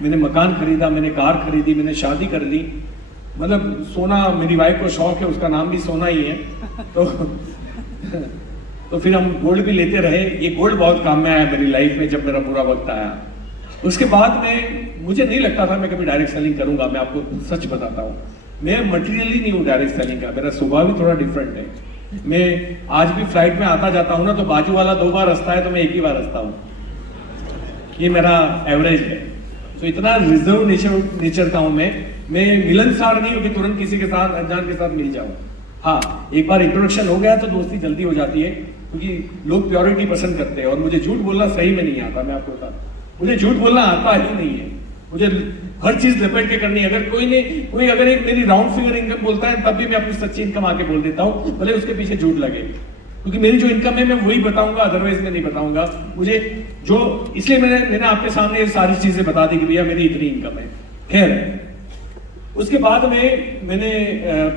मैंने मकान खरीदा, मैंने कार खरीदी, मैंने शादी कर ली। मतलब सोना, मेरी वाइफ को शौक है, उसका नाम भी सोना ही है। तो फिर हम गोल्ड भी लेते रहे। ये गोल्ड बहुत काम में आया मेरी लाइफ में जब मेरा पूरा वक्त आया। उसके बाद में मुझे नहीं लगता था मैं कभी डायरेक्ट सेलिंग करूंगा। मैं आपको सच बताता हूँ, मैं मटेरियली नहीं हूँ डायरेक्ट सेलिंग का, मेरा स्वभाव भी थोड़ा डिफरेंट है। मैं आज भी फ्लाइट में आता जाता हूँ ना, तो बाजू वाला 2 बार हंसता है तो मैं 1 ही बार हंसता हूँ। ये मेरा एवरेज है। तो इतना रिजर्व नेचर का हूँ मैं मिलनसार नहीं हूँ कि तुरंत किसी के साथ, अनजान के साथ मिल जाऊँ। हाँ, एक बार इंट्रोडक्शन हो गया तो दोस्ती जल्दी हो जाती है, क्योंकि लोग प्योरिटी पसंद करते हैं। और मुझे झूठ बोलना सही में नहीं आता, मैं आपको बता, मुझे झूठ बोलना आता ही नहीं है। मुझे हर चीज लपेट के करनी है। अगर कोई अगर एक मेरी राउंड फिगर इनकम बोलता है तब भी मैं अपनी सच्ची इनकम आके बोल देता हूँ, भले उसके पीछे झूठ लगे, क्योंकि मेरी जो इनकम है मैं वही बताऊंगा, अदरवाइज मैं नहीं बताऊंगा। मुझे जो, इसलिए मैंने आपके सामने ये सारी चीजें बता दी कि भैया मेरी इतनी इनकम है। खैर, उसके बाद में मैंने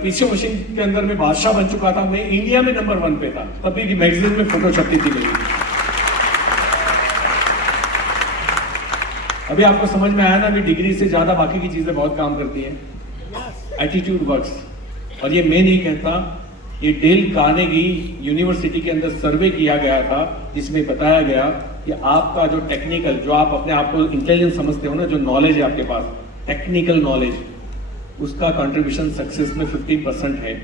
पीसीओ मशीन के अंदर में बादशाह बन चुका था। मैं इंडिया में नंबर 1 पे था, तब भी मैगजीन में फोटो छपती थी मेरी। अभी आपको समझ में आया ना, अभी डिग्री से ज्यादा बाकी की चीजें बहुत काम करती हैं। Attitude works. और ये मैं नहीं कहता, ये डेल कार्नेगी यूनिवर्सिटी के अंदर सर्वे किया गया था, जिसमें बताया गया कि आपका जो टेक्निकल, जो आप अपने आप को इंटेलिजेंट समझते हो ना, जो नॉलेज है आपके पास, टेक्निकल नॉलेज, उसका कंट्रीब्यूशन सक्सेस में 50% है।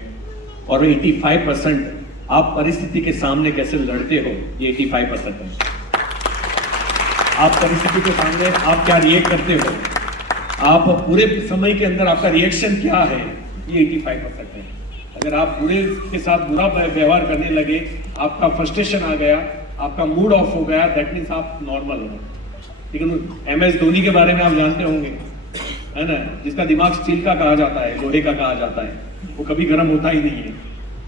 और 85% आप परिस्थिति के सामने कैसे लड़ते हो, ये 85% है। आप परिस्थिति के सामने आप क्या रिएक्ट करते हो, आप पूरे समय के अंदर आपका रिएक्शन क्या है, ये 85% है। अगर आप बुरे के साथ बुरा व्यवहार करने लगे, आपका फ्रस्ट्रेशन आ गया, आपका मूड ऑफ हो गया, दैट मीन्स आप नॉर्मल हो। लेकिन MS धोनी के बारे में आप जानते होंगे, है ना, जिसका दिमाग स्टील का कहा जाता है, लोहे का कहा जाता है, वो कभी गर्म होता ही नहीं है,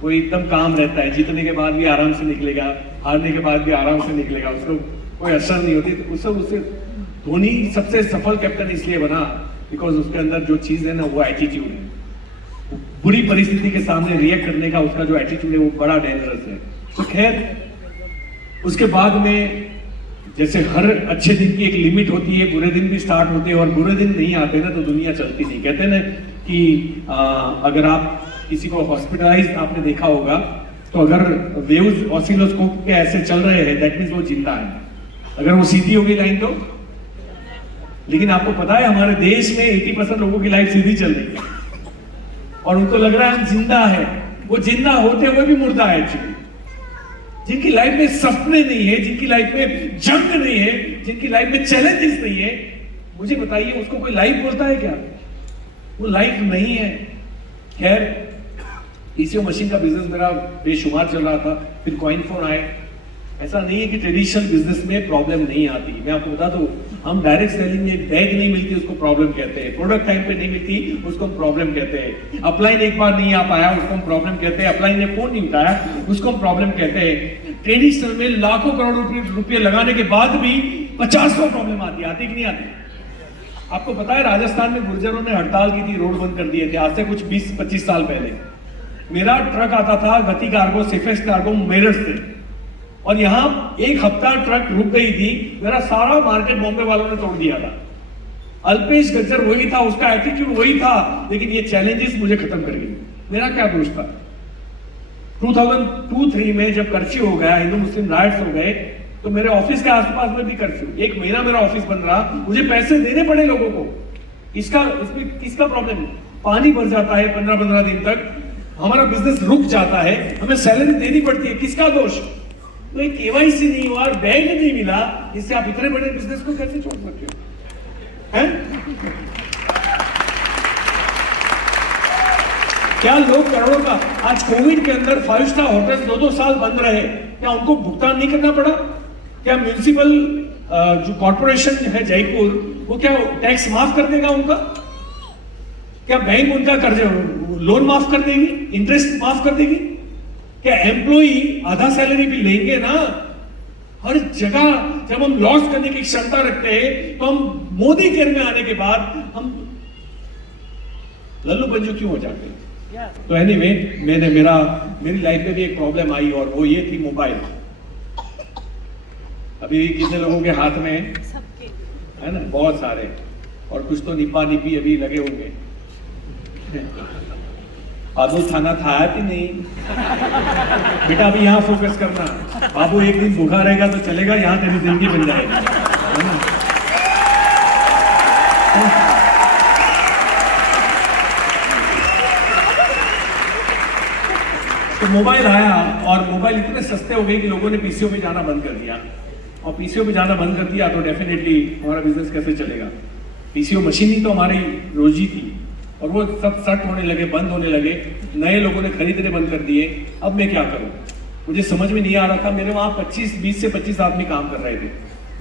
वो एकदम काम रहता है। जीतने के बाद भी आराम से निकलेगा, हारने के बाद भी आराम से निकलेगा, उसको कोई असर नहीं होती। तो उससे धोनी सबसे सफल कैप्टन इसलिए बना बिकॉज उसके अंदर जो चीज है ना, वो एटीट्यूड है। बुरी परिस्थिति के सामने रिएक्ट करने का उसका जो एटीट्यूड है, वो बड़ा डेंजरस है। तो खैर, उसके बाद में जैसे हर अच्छे दिन की एक लिमिट होती है, बुरे दिन भी स्टार्ट होते हैं, और बुरे दिन नहीं आते ना तो दुनिया चलती नहीं। कहते हैं ना कि अगर आप किसी को हॉस्पिटलाइज आपने देखा होगा, तो अगर वेव्स ऑसिलोस्कोप के ऐसे चल रहे हैं, दैट मींस वो जिंदा है। अगर वो सीधी होगी लाइन तो, लेकिन आपको पता है हमारे देश में 80% लोगों की लाइफ सीधी चल रही है और उनको लग रहा है हम जिंदा है। वो जिंदा होते हुए भी मुर्दा है एक्चुअली। जिनकी लाइफ में सपने नहीं है, जिनकी लाइफ में जंग नहीं है, जिनकी लाइफ में चैलेंजेस नहीं है, मुझे बताइए उसको कोई लाइफ बोलता है क्या? वो लाइफ नहीं है। खैर, पीसीओ मशीन का बिजनेस मेरा बेशुमार चल रहा था। फिर कॉइन फोन आए। ऐसा नहीं है कि ट्रेडिशनल बिजनेस में प्रॉब्लम नहीं आती। मैं आपको बता दूं, हम डायरेक्ट सेलिंग में बैग नहीं मिलती उसको प्रॉब्लम कहते हैं, प्रोडक्ट टाइम पे नहीं मिलती उसको हम प्रॉब्लम कहते हैं, अपलाइन एक बार नहीं आ पाया उसको हम प्रॉब्लम कहते हैं, अपलाइन ने फोन नहीं उठाया उसको हम प्रॉब्लम कहते हैं। ट्रेडिशनल में लाखों करोड़ रुपए लगाने के बाद भी 50 प्रॉब्लम आती कि नहीं आती? आपको पता है राजस्थान में गुर्जरों ने हड़ताल की थी, रोड बंद कर दिए थे आज से कुछ 20-25 साल पहले। मेरा ट्रक आता था गति कार्गो, सेफेस्ट कार्गो मेरठ से, और यहाँ एक हफ्ता ट्रक रुक गई थी, मेरा सारा मार्केट बॉम्बे वालों ने तोड़ दिया था। अल्पेश गज्जर वही था, उसका एटीट्यूड वही था, लेकिन ये चैलेंजेस मुझे खत्म कर गई। मेरा क्या दोष था? 2002-3 में जब कर्फ्यू हो गया, हिंदू मुस्लिम राइट्स हो गए, तो मेरे ऑफिस के आसपास में भी कर्फ्यू। 1 महीना मेरा ऑफिस बंद रहा, मुझे पैसे देने पड़े लोगों को इसमें किसका प्रॉब्लम? पानी भर जाता है 15-15 दिन तक, हमारा बिजनेस रुक जाता है, हमें सैलरी देनी पड़ती है, किसका दोष? तो एक केवाईसी नहीं हुआ, बैंक नहीं मिला, इससे आप इतने बड़े बिजनेस को कैसे छोड़ सकते हो? हैं? क्या लोग करोड़ों का, आज कोविड के अंदर 5 स्टार होटल 2-2 साल बंद रहे, क्या उनको भुगतान नहीं करना पड़ा? क्या म्युनिसिपल जो कॉर्पोरेशन है जयपुर, वो क्या टैक्स माफ कर देगा उनका? क्या बैंक उनका कर्ज लोन माफ कर देगी, इंटरेस्ट माफ कर देगी? क्या एम्प्लॉई आधा सैलरी भी लेंगे ना? हर जगह जब हम लॉस करने की क्षमता रखते हैं, तो हम मोदी केयर में आने के बाद हम लल्लू पंजू क्यों हो जाते हैं? तो एनीवे, मेरी लाइफ में भी एक प्रॉब्लम आई, और वो ये थी मोबाइल। अभी कितने लोगों के हाथ में है ना? बहुत सारे, और कुछ तो निपा निपी अभी लगे होंगे। बाबू खाना खाया कि नहीं? बेटा अभी यहाँ फोकस करना। बाबू एक दिन भूखा रहेगा तो चलेगा, यहाँ तेरी जिंदगी बन जाएगी, है ना? तो मोबाइल आया, और मोबाइल इतने सस्ते हो गए कि लोगों ने पीसीओ पे जाना बंद कर दिया, और पीसीओ पे जाना बंद कर दिया तो डेफिनेटली हमारा बिजनेस कैसे चलेगा? पीसीओ मशीन ही तो हमारी रोजी थी, और वो सब सट होने लगे, बंद होने लगे, नए लोगों ने खरीदने बंद कर दिए। अब मैं क्या करूं? मुझे समझ में नहीं आ रहा था। मेरे वहां 20 से 25 आदमी काम कर रहे थे।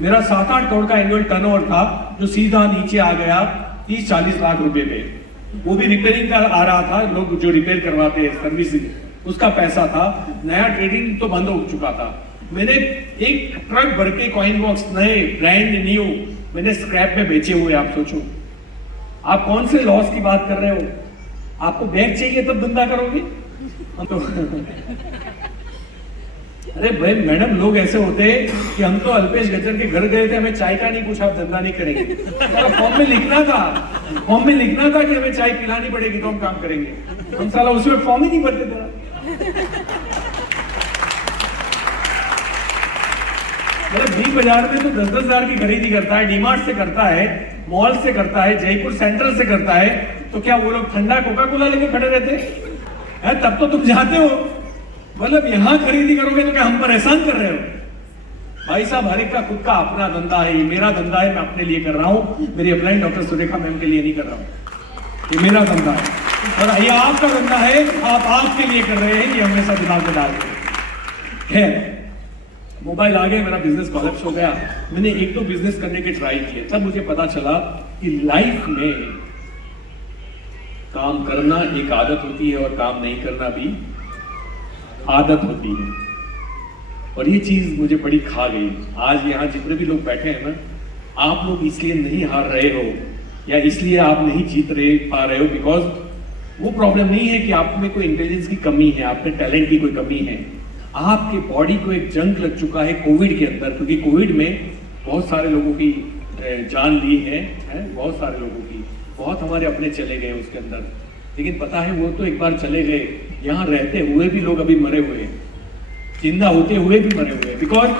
मेरा 7-8 करोड़ का एनुअल टर्नओवर था, जो सीधा नीचे आ गया 30-40 लाख रुपए पे। वो भी रिपेयरिंग का आ रहा था, लोग जो रिपेयर करवाते हैं, सर्विसिंग, उसका पैसा था। नया ट्रेडिंग तो बंद हो चुका था। मैंने एक ट्रक भर के कॉइन बॉक्स नए ब्रांड न्यू मैंने स्क्रैप में बेचे हुए। आप सोचो, आप कौन से लॉस की बात कर रहे हो? आपको बैग चाहिए तब धंधा करोगे? हम तो अरे भाई मैडम, लोग ऐसे होते हैं कि हम तो अल्पेश गजर के घर गए थे, हमें चाय का नहीं पूछा, आप धंधा नहीं करेंगे। तो फॉर्म में लिखना था कि हमें चाय पिलानी पड़ेगी तो हम काम करेंगे। हम साला उसमें फॉर्म ही नहीं भरते थे। मतलब बिग बाजार में तो 10-10 हजार की खरीदी करता है, डीमार्ट से करता है, मॉल से करता है, जयपुर सेंट्रल से करता है, तो क्या वो लोग ठंडा कोका कोला लेके खड़े रहते हैं? तब तो तुम जाते हो। मतलब यहां खरीदी करोगे तो क्या हम पर एहसान कर रहे हो? भाई साहब, हर एक का खुद का अपना धंधा है। ये मेरा धंधा है, मैं अपने लिए कर रहा हूं। मेरी अपलाइन डॉक्टर सुरेखा मैम के लिए नहीं कर रहा हूं। ये मेरा धंधा है, और ये आपका धंधा है, आप आपके लिए कर रहे हैं। ये हमेशा दिमाग में डाल के। खैर, मोबाइल आ गया, मेरा बिजनेस कोलैप्स हो गया। मैंने 1-2 बिजनेस करने के ट्राई किए, तब मुझे पता चला कि लाइफ में काम करना एक आदत होती है, और काम नहीं करना भी आदत होती है। और ये चीज मुझे बड़ी खा गई। आज यहाँ जितने भी लोग बैठे हैं ना, आप लोग इसलिए नहीं हार रहे हो, या इसलिए आप नहीं जीत पा रहे हो बिकॉज वो प्रॉब्लम नहीं है कि आप में कोई इंटेलिजेंस की कमी है, आप में टैलेंट की कोई कमी है। आपके बॉडी को एक जंग लग चुका है कोविड के अंदर, क्योंकि कोविड में बहुत सारे लोगों की जान ली है, बहुत सारे लोगों की, बहुत हमारे अपने चले गए उसके अंदर। लेकिन पता है, वो तो एक बार चले गए, यहाँ रहते हुए भी लोग अभी मरे हुए हैं, जिंदा होते हुए भी मरे हुए हैं, बिकॉज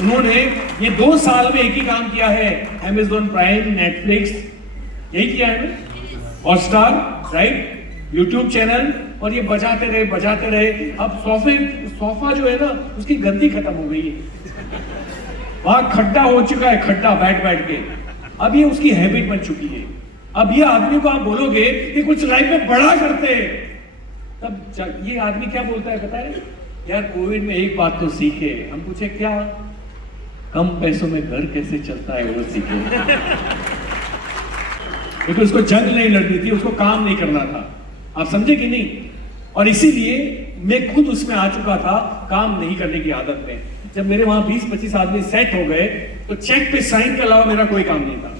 उन्होंने ये 2 साल में एक ही काम किया है। अमेज़न प्राइम, नेटफ्लिक्स, यही किया है ना, हॉटस्टार, राइट, यूट्यूब चैनल, और ये बजाते रहे। अब सोफा जो है ना, उसकी गंदी खत्म हो गई है। वहां खड्डा हो चुका है, खड्डा बैठ के। अब ये उसकी हैबिट बन चुकी है। अब ये आदमी को आप बोलोगे कि कुछ लाइफ में बड़ा करते, तब ये आदमी क्या बोलता है पता है? यार कोविड में एक बात तो सीखे। हम पूछे क्या? कम पैसों में घर कैसे चलता है वो सीखे। क्योंकि उसको जंग नहीं लड़नी थी, उसको काम नहीं करना था। आप समझे कि नहीं? और इसीलिए मैं खुद उसमें आ चुका था, काम नहीं करने की आदत में। जब मेरे वहां 20-25 आदमी सेट हो गए, तो चेक पे साइन के अलावा मेरा कोई काम नहीं था।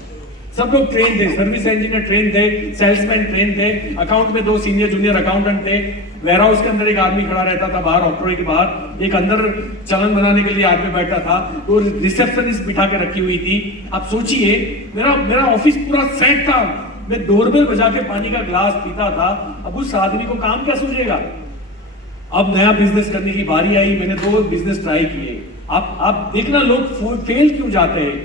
सब लोग ट्रेन थे, सर्विस इंजीनियर ट्रेन थे, सेल्समैन ट्रेन थे, अकाउंट में 2 सीनियर जूनियर अकाउंटेंट थे, वेयर हाउस के अंदर एक आदमी खड़ा रहता था बाहर, ऑक्टोरी के बाहर एक अंदर चलन बनाने के लिए आदमी बैठा था, तो रिसेप्शनिस्ट बिठा के रखी हुई थी। आप सोचिए, मेरा ऑफिस पूरा सेट था। मैं डोरबेल बजा के पानी का ग्लास पीता था। अब उस आदमी को काम क्या सूझेगा? अब नया बिजनेस करने की बारी आई, मैंने 2 बिजनेस ट्राई किए। आप देखना लोग फेल क्यों जाते हैं।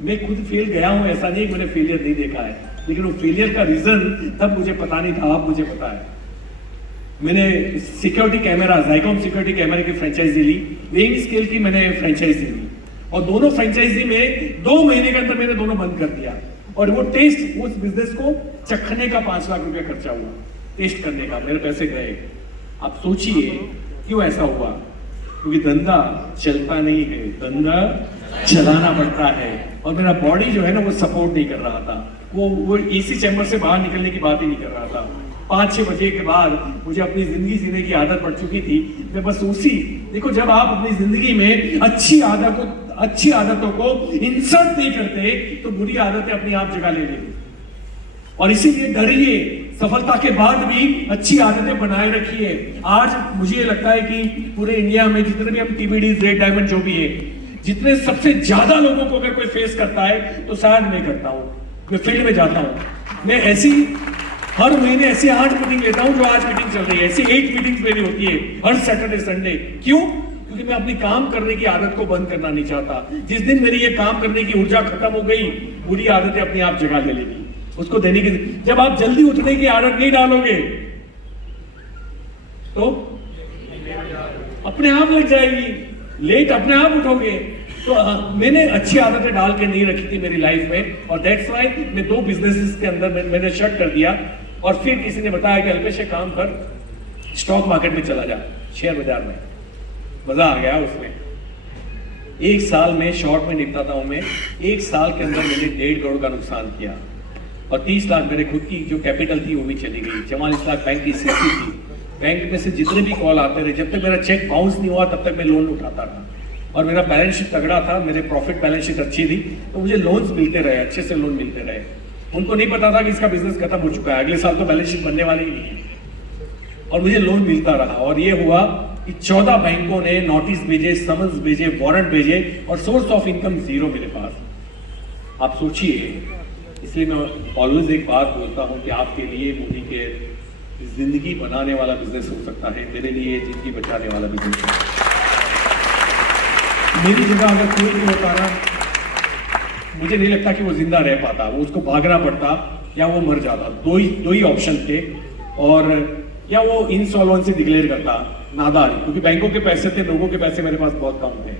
मैं खुद फेल गया हूं, ऐसा नहीं मैंने फेलियर नहीं देखा है। लेकिन वो फेलियर का रीजन तब मुझे पता नहीं था, अब मुझे पता है। मैंने सिक्योरिटी कैमरा, ज़ाइकॉम सिक्योरिटी कैमरे की फ्रेंचाइजी ली, वेइंग स्केल की मैंने फ्रेंचाइजी ली, और दोनों फ्रेंचाइजी में 2 महीने के अंदर मैंने दोनों बंद कर दिया। और वो टेस्ट, उस बिजनेस को चखने का 5 लाख रुपया खर्चा हुआ, टेस्ट करने का, मेरे पैसे गए। आप सोचिए क्यों ऐसा हुआ? क्योंकि धंधा चलता नहीं है, धंधा चलाना पड़ता है। और मेरा बॉडी जो है ना वो सपोर्ट नहीं कर रहा था, वो एसी चैम्बर से बाहर निकलने की बात ही नहीं कर रहा था। 5-6 बजे के बाद मुझे अपनी जिंदगी जीने की आदत पड़ चुकी थी। मैं बस उसी, देखो जब आप अपनी जिंदगी में अच्छी आदतों को इंसर्ट नहीं करते तो बुरी आदतें अपनी आप जगह ले लेंगी। और इसीलिए डरिए, सफलता के बाद भी अच्छी आदतें बनाए रखिए। आज मुझे ये लगता है कि पूरे इंडिया में जितने भी हम टीबीडी, रेड डायमंड जो भी है, जितने सबसे ज्यादा लोगों को अगर कोई फेस करता है तो शायद मैं करता हूं। मैं फील्ड में जाता हूं, मैं ऐसी हर महीने ऐसी 8 मीटिंग लेता हूं जो आज मीटिंग चल रही है, ऐसी 8 मीटिंग्स मेरी होती है हर सैटरडे संडे। क्यों? क्योंकि मैं अपनी काम करने की आदत को बंद करना नहीं चाहता। जिस दिन मेरी ये काम करने की ऊर्जा खत्म हो गई, बुरी आदतें अपनी आप जगह ले लेगी। उसको देने की, जब आप जल्दी उठने की आदत नहीं डालोगे तो अपने आप लग जाएगी, लेट अपने आप उठोगे। तो मैंने अच्छी आदतें डाल के नहीं रखी थी मेरी लाइफ में, और दैट्स व्हाई मैं 2 बिजनेसेस के अंदर मैंने शट कर दिया। और फिर किसी ने बताया कि अल्पेश एक काम कर, स्टॉक मार्केट में चला जा, शेयर बाजार में। मजा आ गया उसमें। 1 साल में शॉर्ट में निपटाता हूं मैं। 1 साल के अंदर मैंने 1.5 करोड़ का नुकसान किया, और 30 लाख मेरे खुद की जो कैपिटल थी वो भी चली गई। 44 लाख बैंक की सीसी थी। बैंक में से जितने भी कॉल आते रहे, जब तक मेरा चेक बाउंस नहीं हुआ तब तक मैं लोन उठाता रहा। और मेरा बैलेंस शीट तगड़ा था, मेरे प्रॉफिट बैलेंस शीट अच्छी थी, तो मुझे लोन्स मिलते रहे, अच्छे से लोन मिलते रहे। उनको नहीं पता था कि इसका बिजनेस खत्म हो चुका है, अगले साल तो बैलेंस शीट बनने वाली ही नहीं है, और मुझे लोन मिलता रहा। और ये हुआ कि 14 बैंकों ने नोटिस भेजे, समन्स भेजे, वारंट भेजे, और सोर्स ऑफ इनकम 0 मेरे पास। आप सोचिए, इसलिए मैं ऑलवेज एक बात बोलता हूं कि आपके लिए मोदी के जिंदगी बनाने वाला बिजनेस हो सकता है, मेरे लिए जिंदगी बचाने वाला बिजनेस है। मेरी जगह अगर कोई नहीं होता ना, मुझे नहीं लगता कि वो जिंदा रह पाता, वो उसको भागना पड़ता या वो मर जाता। दो ही ऑप्शन थे, और या वो इंसॉल्वेंसी डिक्लेयर करता, नादारी, क्योंकि बैंकों के पैसे थे, लोगों के पैसे मेरे पास बहुत कम थे,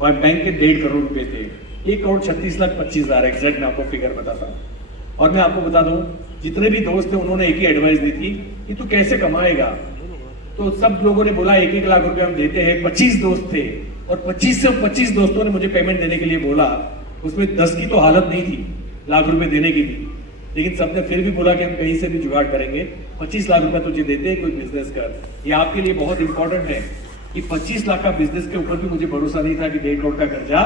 और बैंक के 1.5 करोड़ रुपए थे। 1,36,25,000 एग्जैक्ट मैं आपको फिगर बताता हूँ। और मैं आपको बता दूं, जितने भी दोस्त थे उन्होंने एक ही एडवाइस दी थी कि तू कैसे कमाएगा। तो सब लोगों ने बोला 1-1 लाख रुपए हम देते हैं। 25 दोस्त थे, और 25 से 25 दोस्तों ने मुझे पेमेंट देने के लिए बोला। उसमें 10 की तो हालत नहीं थी लाख रुपए देने की भी, लेकिन सबने फिर भी बोला कि हम कहीं से भी जुगाड़ करेंगे, 25 लाख रुपए तुझे देते हैं, कोई बिजनेस कर। ये आपके लिए बहुत इंपॉर्टेंट है कि 25 लाख का बिजनेस के ऊपर भी मुझे भरोसा नहीं था कि 1.5 करोड़ का कर्जा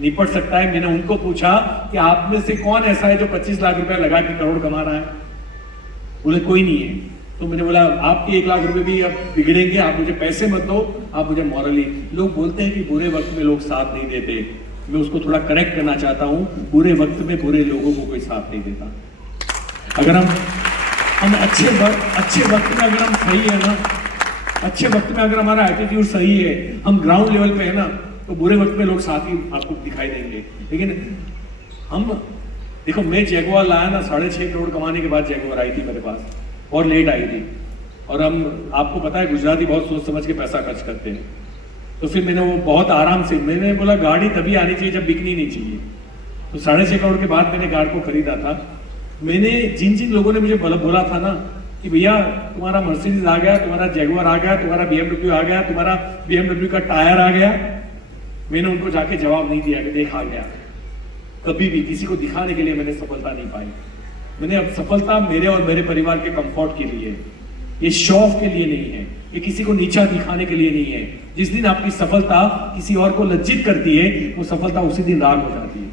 निपट सकता है। मैंने उनको पूछा कि आप में से कौन ऐसा है जो 25 लाख रुपया लगा के करोड़ कमा रहा है? बोले कोई नहीं है। तो मैंने बोला आपके 1 लाख रुपए भी अब बिगड़ेंगे, आप मुझे पैसे मत दो, आप मुझे मॉरली। लोग बोलते हैं कि बुरे वक्त में लोग साथ नहीं देते, मैं उसको थोड़ा करेक्ट करना चाहता हूं, बुरे वक्त में बुरे लोगों को कोई साथ नहीं देता। अगर हम अच्छे वक्त में अगर हम सही है ना, अच्छे वक्त में अगर हमारा एटीट्यूड सही है, हम ग्राउंड लेवल पे है ना, तो बुरे वक्त में लोग साथ ही आपको दिखाई देंगे। लेकिन हम देखो, मैं जैगुआर लाया ना, 6.5 करोड़ कमाने के बाद जैगुआर आई थी मेरे पास, और लेट आई थी। और हम, आपको पता है गुजराती बहुत सोच समझ के पैसा खर्च करते हैं, तो फिर मैंने वो बहुत आराम से, मैंने बोला गाड़ी तभी आनी चाहिए जब बिकनी नहीं चाहिए। तो 6.5 करोड़ के बाद मैंने कार को खरीदा था। मैंने जिन लोगों ने मुझे बोला था ना कि भैया तुम्हारा मर्सिडीज आ गया, तुम्हारा जैगुआर आ गया, तुम्हारा BMW आ गया, तुम्हारा BMW का टायर आ गया, मैंने उनको जाके जवाब नहीं दिया कि देख आ गया। कभी भी किसी को दिखाने के लिए मैंने सफलता नहीं पाई। मैंने अब सफलता मेरे और मेरे परिवार के कंफर्ट के लिए, ये शो ऑफ के लिए नहीं है, ये किसी को नीचा दिखाने के लिए नहीं है। जिस दिन आपकी सफलता किसी और को लज्जित करती है, वो सफलता उसी दिन राग हो जाती है,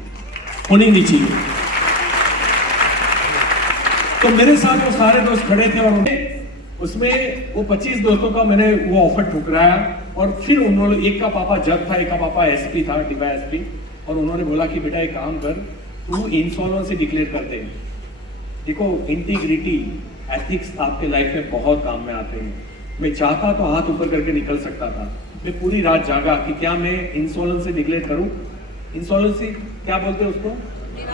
होनी नहीं चाहिए। तो मेरे साथ वो सारे दोस्त खड़े थे, और उसमें वो 25 दोस्तों का मैंने वो ऑफर ठुकराया। और फिर उन्होंने, एक का पापा जज था, एक का पापा SP था, डिबा SP, और उन्होंने बोला कि बेटा एक काम कर, तू इंसॉल्वेंसी डिक्लेयर कर दे। देखो, इंटीग्रिटी, एथिक्स आपके लाइफ में बहुत काम में आते हैं। मैं चाहता तो हाथ ऊपर करके निकल सकता था, मैं पूरी रात जागा कि क्या मैं इंसॉल्वेंसी डिक्लेयर करूं। इंसॉल्वेंसी क्या बोलते हैं उसको?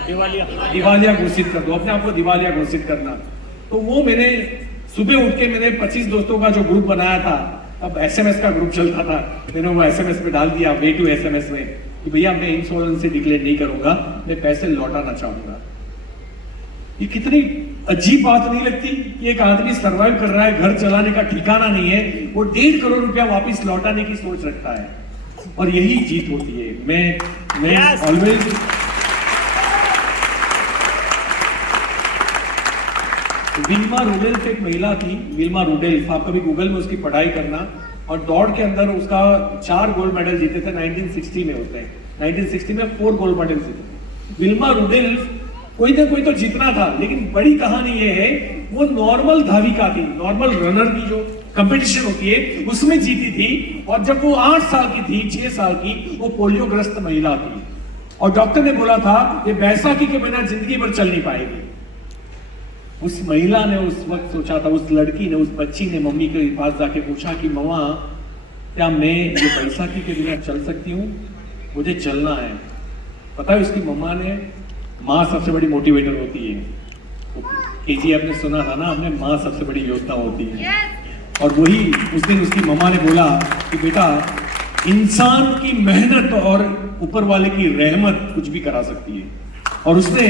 दिवालिया घोषित कर दो, अपने आप को दिवालिया घोषित करना। तो वो मैंने सुबह उठ के मैंने 25 दोस्तों का जो ग्रुप बनाया था, अब एसएमएस का ग्रुप चलता था, मैंने वो एसएमएस पे डाल दिया, वे टू एसएमएस में, कि भैया मैं इंश्योरेंस डिक्लेयर नहीं करूंगा, मैं पैसे लौटाना चाहूंगा। ये कितनी अजीब बात नहीं लगती कि एक आदमी सर्वाइव कर रहा है, घर चलाने का ठिकाना नहीं है, वो 1.5 करोड़ रुपया वापस लौटाने की सोच रखता है, और यही जीत होती है। मैं ऑलवेज विल्मा रूडेल्फ एक महिला थी, विल्मा रूडेल्फ, आप कभी गूगल में उसकी पढ़ाई करना, और दौड़ के अंदर उसका 4 गोल्ड मेडल जीते थे 1960 में। उसने 1960 में 4 गोल्ड मेडल जीते। विल्मा रूडेल्फ कोई ना कोई तो जीतना था, लेकिन बड़ी कहानी ये है, वो नॉर्मल धाविका थी, नॉर्मल रनर की जो कंपटीशन होती है उसमें जीती थी, और जब वो 8 साल की थी, 6 साल की, वो पोलियोग्रस्त महिला थी, और डॉक्टर ने बोला था ये बैसाखी के बिना जिंदगी भर चल नहीं पाएगी। उस महिला ने उस वक्त सोचा था, उस लड़की ने, उस बच्ची ने मम्मी के पास जाके पूछा कि मम्मा क्या मैं ये बैसाखी के बिना चल सकती हूँ, मुझे चलना है। पता है उसकी मम्मा ने, माँ सबसे बड़ी मोटिवेटर होती है, केजीएफ ने सुना था ना आपने, माँ सबसे बड़ी योद्धा होती है, और वही उस दिन उसकी मम्मा ने बोला कि बेटा इंसान की मेहनत और ऊपर वाले की रहमत कुछ भी करा सकती है। और उसने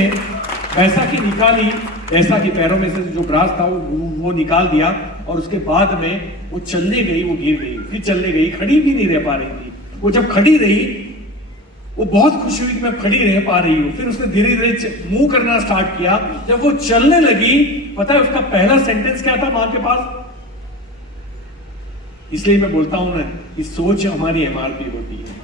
बैसाखी निकाली, बैसाखी पैरों में से जो ग्रास था वो निकाल दिया, और उसके बाद में वो चलने गई, वो गिर गई, फिर चलने गई, खड़ी भी नहीं रह पा रही थी। वो जब खड़ी रही, वो बहुत खुशी हुई कि मैं खड़ी रह पा रही हूँ। फिर उसने धीरे धीरे मूव करना स्टार्ट किया। जब वो चलने लगी, पता है उसका पहला सेंटेंस क्या था माँ के पास? इसलिए मैं बोलता हूं ना कि सोच हमारी एमआरपी होती है।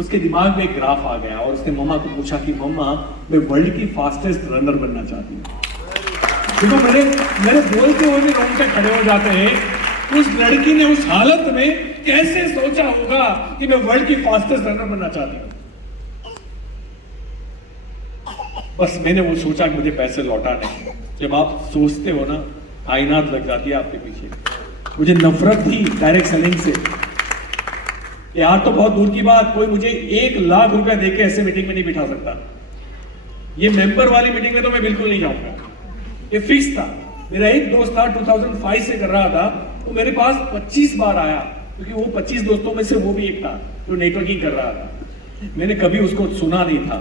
उसके दिमाग में एक ग्राफ आ गया, और उसने मम्मा को पूछा कि मम्मा मैं वर्ल्ड की फास्टेस्ट रनर बनना चाहती हूँ। देखो मेरे बोलते हुए भी रोंगटे खड़े हो जाते हैं। उस लड़की ने उस हालत में कैसे सोचा होगा कि मैं वर्ल्ड की फास्टेस्ट रनर बनना चाहती हूँ। बस मैंने वो सोचा कि मुझे पैसे लौटाने। जब आप सोचते हो ना, कायनात लग जाती है आपके पीछे। मुझे नफरत थी डायरेक्ट सेलिंग से, यार तो बहुत दूर की बात, कोई मुझे 1 लाख रुपया देके ऐसे मीटिंग में नहीं बिठा सकता। ये मेंबर वाली मीटिंग में तो मैं बिल्कुल नहीं जाऊंगा, ये फिक्स था। मेरा एक दोस्त था 2005 से कर रहा था, वो मेरे पास 25 बार आया, क्योंकि वो 25 दोस्तों में से वो भी एक था जो नेटवर्किंग कर रहा था। मैंने कभी उसको सुना नहीं था,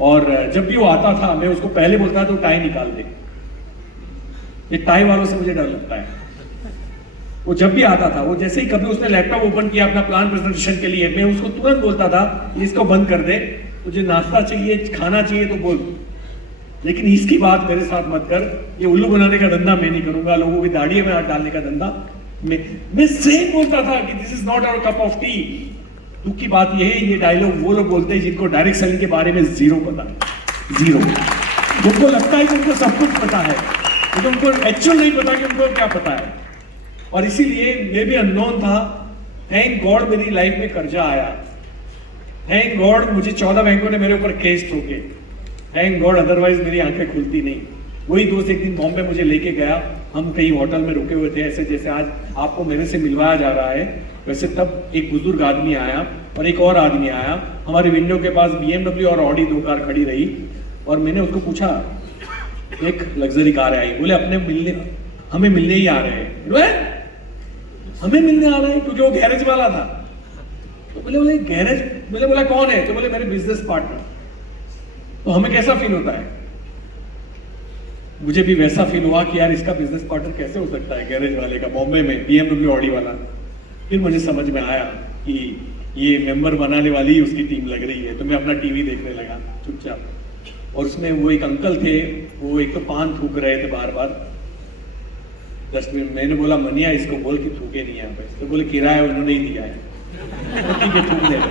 और जब भी वो आता था मैं उसको पहले बोलता था तो टाई निकाल दे। ये टाई वालों से मुझे डर लगता है। वो जब भी आता था, वो जैसे ही कभी उसने लैपटॉप ओपन किया अपना प्लान प्रेजेंटेशन के लिए, मैं उसको तुरंत बोलता था इसको बंद कर दे, तुझे नाश्ता चाहिए, खाना चाहिए तो बोल, लेकिन इसकी बात मेरे साथ मत कर। ये उल्लू बनाने का धंधा मैं नहीं करूंगा, लोगों की दाढ़ी में हाथ डालने का धंधा मैं सेम बोलता था कि this is not our cup of tea. दुख की बात यह है, ये डायलॉग वो लोग बोलते हैं जिनको डायरेक्ट सेलिंग के बारे में जीरो पता है, जीरो। उनको लगता है कि उनको सब कुछ पता है, लेकिन उनको एक्चुअल नहीं पता कि उनको क्या पता है। और इसीलिए मैं भी अननोन था। थैंक गॉड मेरी लाइफ में कर्जा आया, थैंक गॉड मुझे 14 बैंकों ने मेरे ऊपर केस ठोके, थैंक गॉड अदरवाइज मेरी आंखें खुलती नहीं। वही दोस्त एक दिन बॉम्बे मुझे लेके गया, हम कहीं होटल में रुके हुए थे, ऐसे जैसे आज आपको मेरे से मिलवाया जा रहा है वैसे। तब एक बुजुर्ग आदमी आया और एक और आदमी आया, हमारे विंडो के पास BMW और ऑडी 2 कार खड़ी रही, और मैंने उसको पूछा, एक लग्जरी कार आई, बोले हमें मिलने ही आ रहे हैं। हमें मिलने आ रहे हैं क्योंकि वो गैरेज वाला था। तो बोले गैरेज, मैंने बोला कौन है? तो बोले मेरे बिजनेस पार्टनर। तो हमें कैसा फील होता है? मुझे भी वैसा फील हुआ कि यार इसका बिजनेस पार्टनर कैसे हो सकता है गैरेज वाले का, बॉम्बे में BMW ऑडी वाला। फिर मुझे समझ में आया कि ये मेंबर बनाने वाली उसकी टीम लग रही है। तो मैं अपना टीवी देखने लगा चुपचाप, और उसमें वो एक अंकल थे, वो एक तो पान थूक रहे थे बार बार डस्टबिन। मैंने बोला मनिया इसको बोल कि थूके नहीं यहाँ पे। तो बोले किराया उन्होंने ही दिया है। तो ठीक है थूक देगा।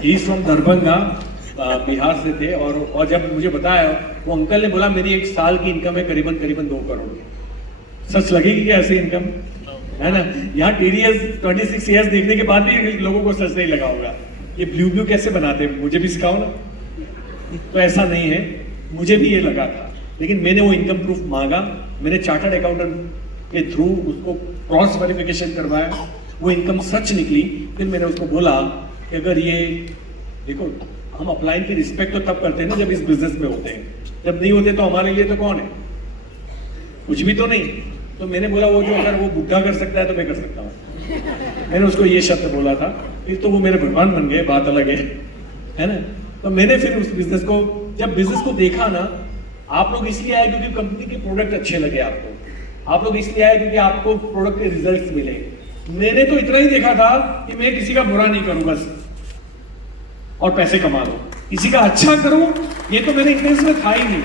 ही फ्रॉम दरभंगा, बिहार से थे, और जब मुझे बताया वो अंकल ने बोला मेरी एक साल की इनकम है करीबन 2 करोड़। सच लगेगी क्या ऐसी इनकम? है ना? यहाँ TDS 26 ईयर्स देखने के बाद भी लोगों को सच नहीं लगा होगा। ये ब्लू कैसे बनाते हैं, मुझे भी सिखाओ ना। तो ऐसा नहीं है, मुझे भी ये लगा था, लेकिन मैंने वो इनकम प्रूफ मांगा। मैंने चार्टर्ड अकाउंटेंट के थ्रू उसको क्रॉस वेरिफिकेशन करवाया, वो इनकम सच निकली। फिर मैंने उसको बोला कि अगर ये देखो, हम अपलाइन की रिस्पेक्ट तो तब करते हैं ना जब इस बिजनेस में होते हैं, जब नहीं होते तो हमारे लिए तो कौन है, कुछ भी तो नहीं। तो मैंने बोला वो जो अगर वो बुढ़ा कर सकता है तो मैं कर सकता हूँ। मैंने उसको ये शब्द बोला था, फिर तो वो मेरे भगवान बन गए, बात अलग है ना। तो मैंने फिर उस बिजनेस को, जब बिजनेस को देखा ना, आप लोग इसलिए आए क्योंकि कंपनी के प्रोडक्ट अच्छे लगे आपको, आप लोग इसलिए आए क्योंकि आपको प्रोडक्ट के रिजल्ट्स मिले। मैंने तो इतना ही देखा था कि मैं किसी का बुरा नहीं करूं बस, और पैसे कमा लो, किसी का अच्छा करूं, ये तो मेरे इंटेंस में था ही नहीं।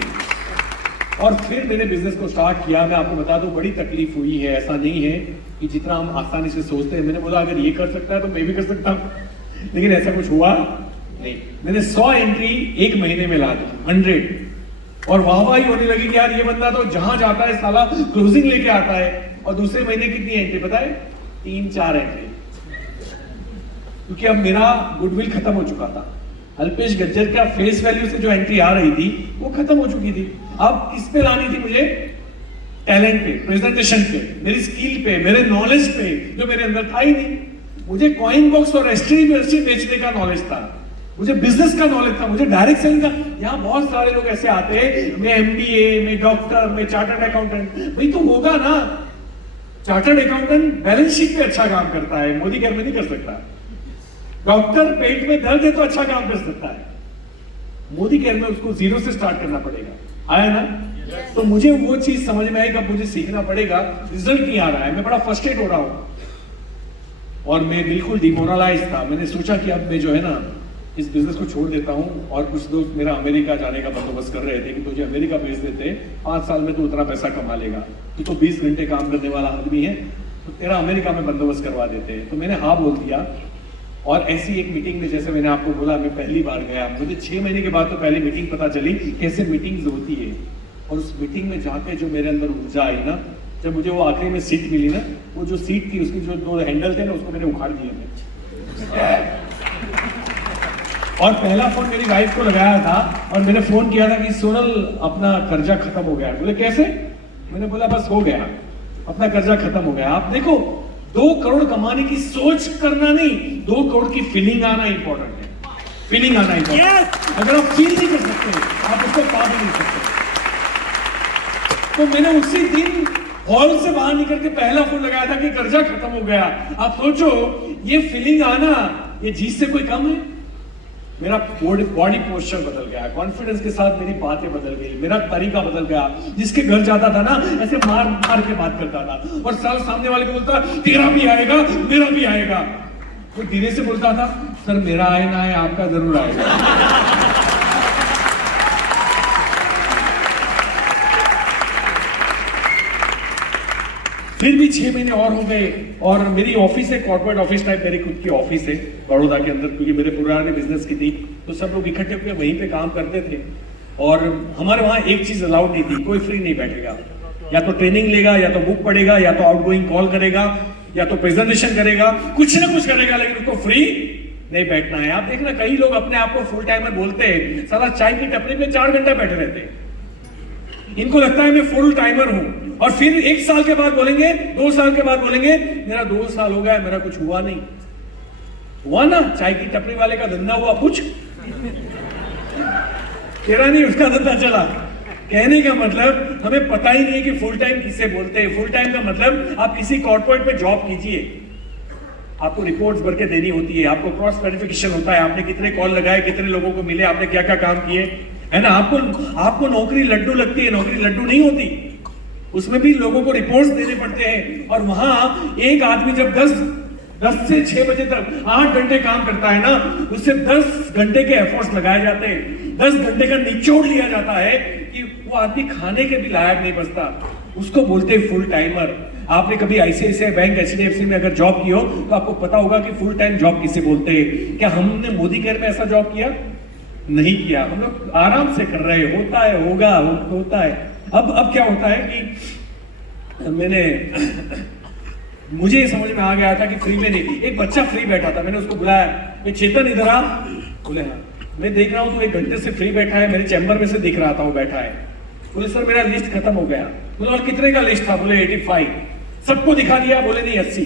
और फिर मैंने बिजनेस को स्टार्ट किया। मैं आपको बता दूं, बड़ी तकलीफ हुई है, ऐसा नहीं है कि जितना हम आसानी से सोचते हैं। मैंने बोला अगर ये कर सकता है तो मैं भी कर सकता हूं, लेकिन ऐसा कुछ हुआ नहीं। मैंने 100 एंट्री एक महीने में ला दी, 100, और वाहवाही होने लगी कि यार ये बंदा तो जहां जाता है साला क्लोजिंग लेके आता है। और दूसरे महीने कितनी एंट्री पता है? 3-4 एंट्री, क्योंकि अब मेरा गुडविल खत्म हो चुका था। अल्पेश गज्जर का फेस वैल्यू से जो एंट्री आ रही थी वो खत्म हो चुकी थी। अब किस पे लानी थी मुझे? टैलेंट पे, प्रेजेंटेशन पे, मेरी स्किल पे, मेरे नॉलेज पे, जो मेरे अंदर था ही नहीं। मुझे कॉइन बॉक्स और एसटी बेचने का नॉलेज था, मुझे बिजनेस का नॉलेज था, मुझे डायरेक्ट सेलिंग का। यहाँ बहुत सारे लोग ऐसे आते हैं, मैं एमबीए, मैं डॉक्टर, मैं चार्टर्ड अकाउंटेंट। भाई तो होगा ना, चार्टर्ड अकाउंटेंट बैलेंस शीट पे अच्छा काम करता है, मोदी केयर में नहीं कर सकता। डॉक्टर पेट में दर्द है तो अच्छा काम कर सकता है, मोदी केयर में उसको जीरो से स्टार्ट करना पड़ेगा। आया ना? तो मुझे वो चीज समझ में आई कि अब मुझे सीखना पड़ेगा। रिजल्ट नहीं आ रहा है, मैं बड़ा फ्रस्ट्रेट हो रहा हूं और मैं बिल्कुल डिमोरलाइज था। मैंने सोचा कि अब मैं जो है ना इस बिजनेस को छोड़ देता हूं। और कुछ दोस्त मेरा अमेरिका जाने का बंदोबस्त कर रहे थे कि तुझे अमेरिका भेज देते, 5 साल में तू उतना पैसा कमा लेगा, तू तो 20 घंटे काम करने वाला आदमी है, तो तेरा अमेरिका में बंदोबस्त करवा देते हैं। तो मैंने हाँ बोल दिया। और ऐसी एक मीटिंग में, जैसे मैंने आपको बोला, मैं पहली बार गया। मुझे 6 महीने के बाद तो पहली मीटिंग पता चली कैसे मीटिंग्स होती है। और उस मीटिंग में जाके जो मेरे अंदर ऊर्जा आई ना, जब मुझे वो आखिरी में सीट मिली ना, वो जो सीट थी उसकी जो 2 हैंडल थे ना, उसको मैंने उखाड़ दिया। और पहला फोन मेरी वाइफ को लगाया था और मैंने फोन किया था कि सोनल अपना कर्जा खत्म हो गया। बोले कैसे? मैंने बोला बस हो गया, अपना कर्जा खत्म हो गया। आप देखो, 2 करोड़ कमाने की सोच करना नहीं, 2 करोड़ की फीलिंग आना इंपॉर्टेंट है। फीलिंग आना इंपॉर्टेंट। अगर आप फील नहीं कर सकते, आप उसको पा भी नहीं सकते। तो मैंने उसी दिन हॉल से बाहर निकल के पहला फोन लगाया था कि कर्जा खत्म हो गया। आप सोचो, ये फीलिंग आना, ये जीत से कोई कम है? मेरा बॉडी पोस्चर बदल गया, कॉन्फिडेंस के साथ मेरी बातें बदल गई, मेरा तरीका बदल गया। जिसके घर जाता था ना, ऐसे मार मार के बात करता था और सामने वाले को बोलता तेरा भी आएगा, मेरा भी आएगा। वो धीरे से बोलता था, सर मेरा आए ना आए, आपका जरूर आएगा। फिर भी 6 महीने और हो गए और मेरी ऑफिस है, कॉर्पोरेट ऑफिस टाइप, मेरी खुद की ऑफिस है बड़ौदा के अंदर, क्योंकि मेरे पुराने बिजनेस की थी। तो सब लोग इकट्ठे होकर वहीं पे काम करते थे। और हमारे वहाँ एक चीज अलाउड नहीं थी, कोई फ्री नहीं बैठेगा। या तो ट्रेनिंग लेगा, या तो बुक पढ़ेगा, या तो आउटगोइंग कॉल करेगा, या तो प्रेजेंटेशन करेगा, कुछ ना कुछ करेगा, लेकिन उसको फ्री नहीं बैठना है। आप देखना, कई लोग अपने आप को फुल टाइमर बोलते हैं, साला चाय की टपरी में 4 घंटा बैठे रहते हैं। इनको लगता है मैं फुल टाइमर हूं। और फिर 1 साल के बाद बोलेंगे, 2 साल के बाद बोलेंगे, मेरा 2 साल हो गया, मेरा कुछ हुआ नहीं। हुआ ना? चाय की टपरी वाले का धंधा हुआ कुछ? तेरा नहीं, उसका धंधा चला। कहने का मतलब, हमें पता ही नहीं है कि फुल टाइम किसे बोलते हैं। फुल टाइम का मतलब, आप किसी कॉर्पोरेट में जॉब कीजिए, आपको रिपोर्ट्स भर के देनी होती है, आपको क्रॉस वेरिफिकेशन होता है, आपने कितने कॉल लगाए, कितने लोगों को मिले, आपने क्या क्या काम किए, है ना। आपको नौकरी लड्डू लगती है, नौकरी लड्डू नहीं होती, उसमें भी लोगों को रिपोर्ट्स देने पड़ते हैं। और वहां एक आदमी जब 10 से 6 बजे तक 8 घंटे काम करता है ना, उससे 10 घंटे के एफर्ट्स लगाए जाते हैं, 10 घंटे का निचोड़ लिया जाता है कि वो आदमी खाने के भी लायक नहीं बचता। उसको बोलते हैं फुल टाइमर। आपने कभी आईसीआईसीआई बैंक, एचडीएफसी में अगर जॉब की हो तो आपको पता होगा कि फुल टाइम जॉब किसे बोलते हैं। क्या हमने मोदी केयर में ऐसा जॉब किया? नहीं किया। हम लोग आराम से कर रहे हैं, होता है, होगा, होता है। अब क्या होता है कि मुझे ये समझ में आ गया था कि फ्री में नहीं। एक बच्चा फ्री बैठा था, मैंने उसको बुलाया, मैं चेतन इधर आ। बोले हाँ। मैं देख रहा हूँ तो 1 घंटे से फ्री बैठा है, मेरे चैम्बर में से दिख रहा था वो बैठा है। बोले सर मेरा लिस्ट खत्म हो गया। बोले और कितने का लिस्ट था? बोले 85। सबको दिखा दिया? बोले नहीं 80।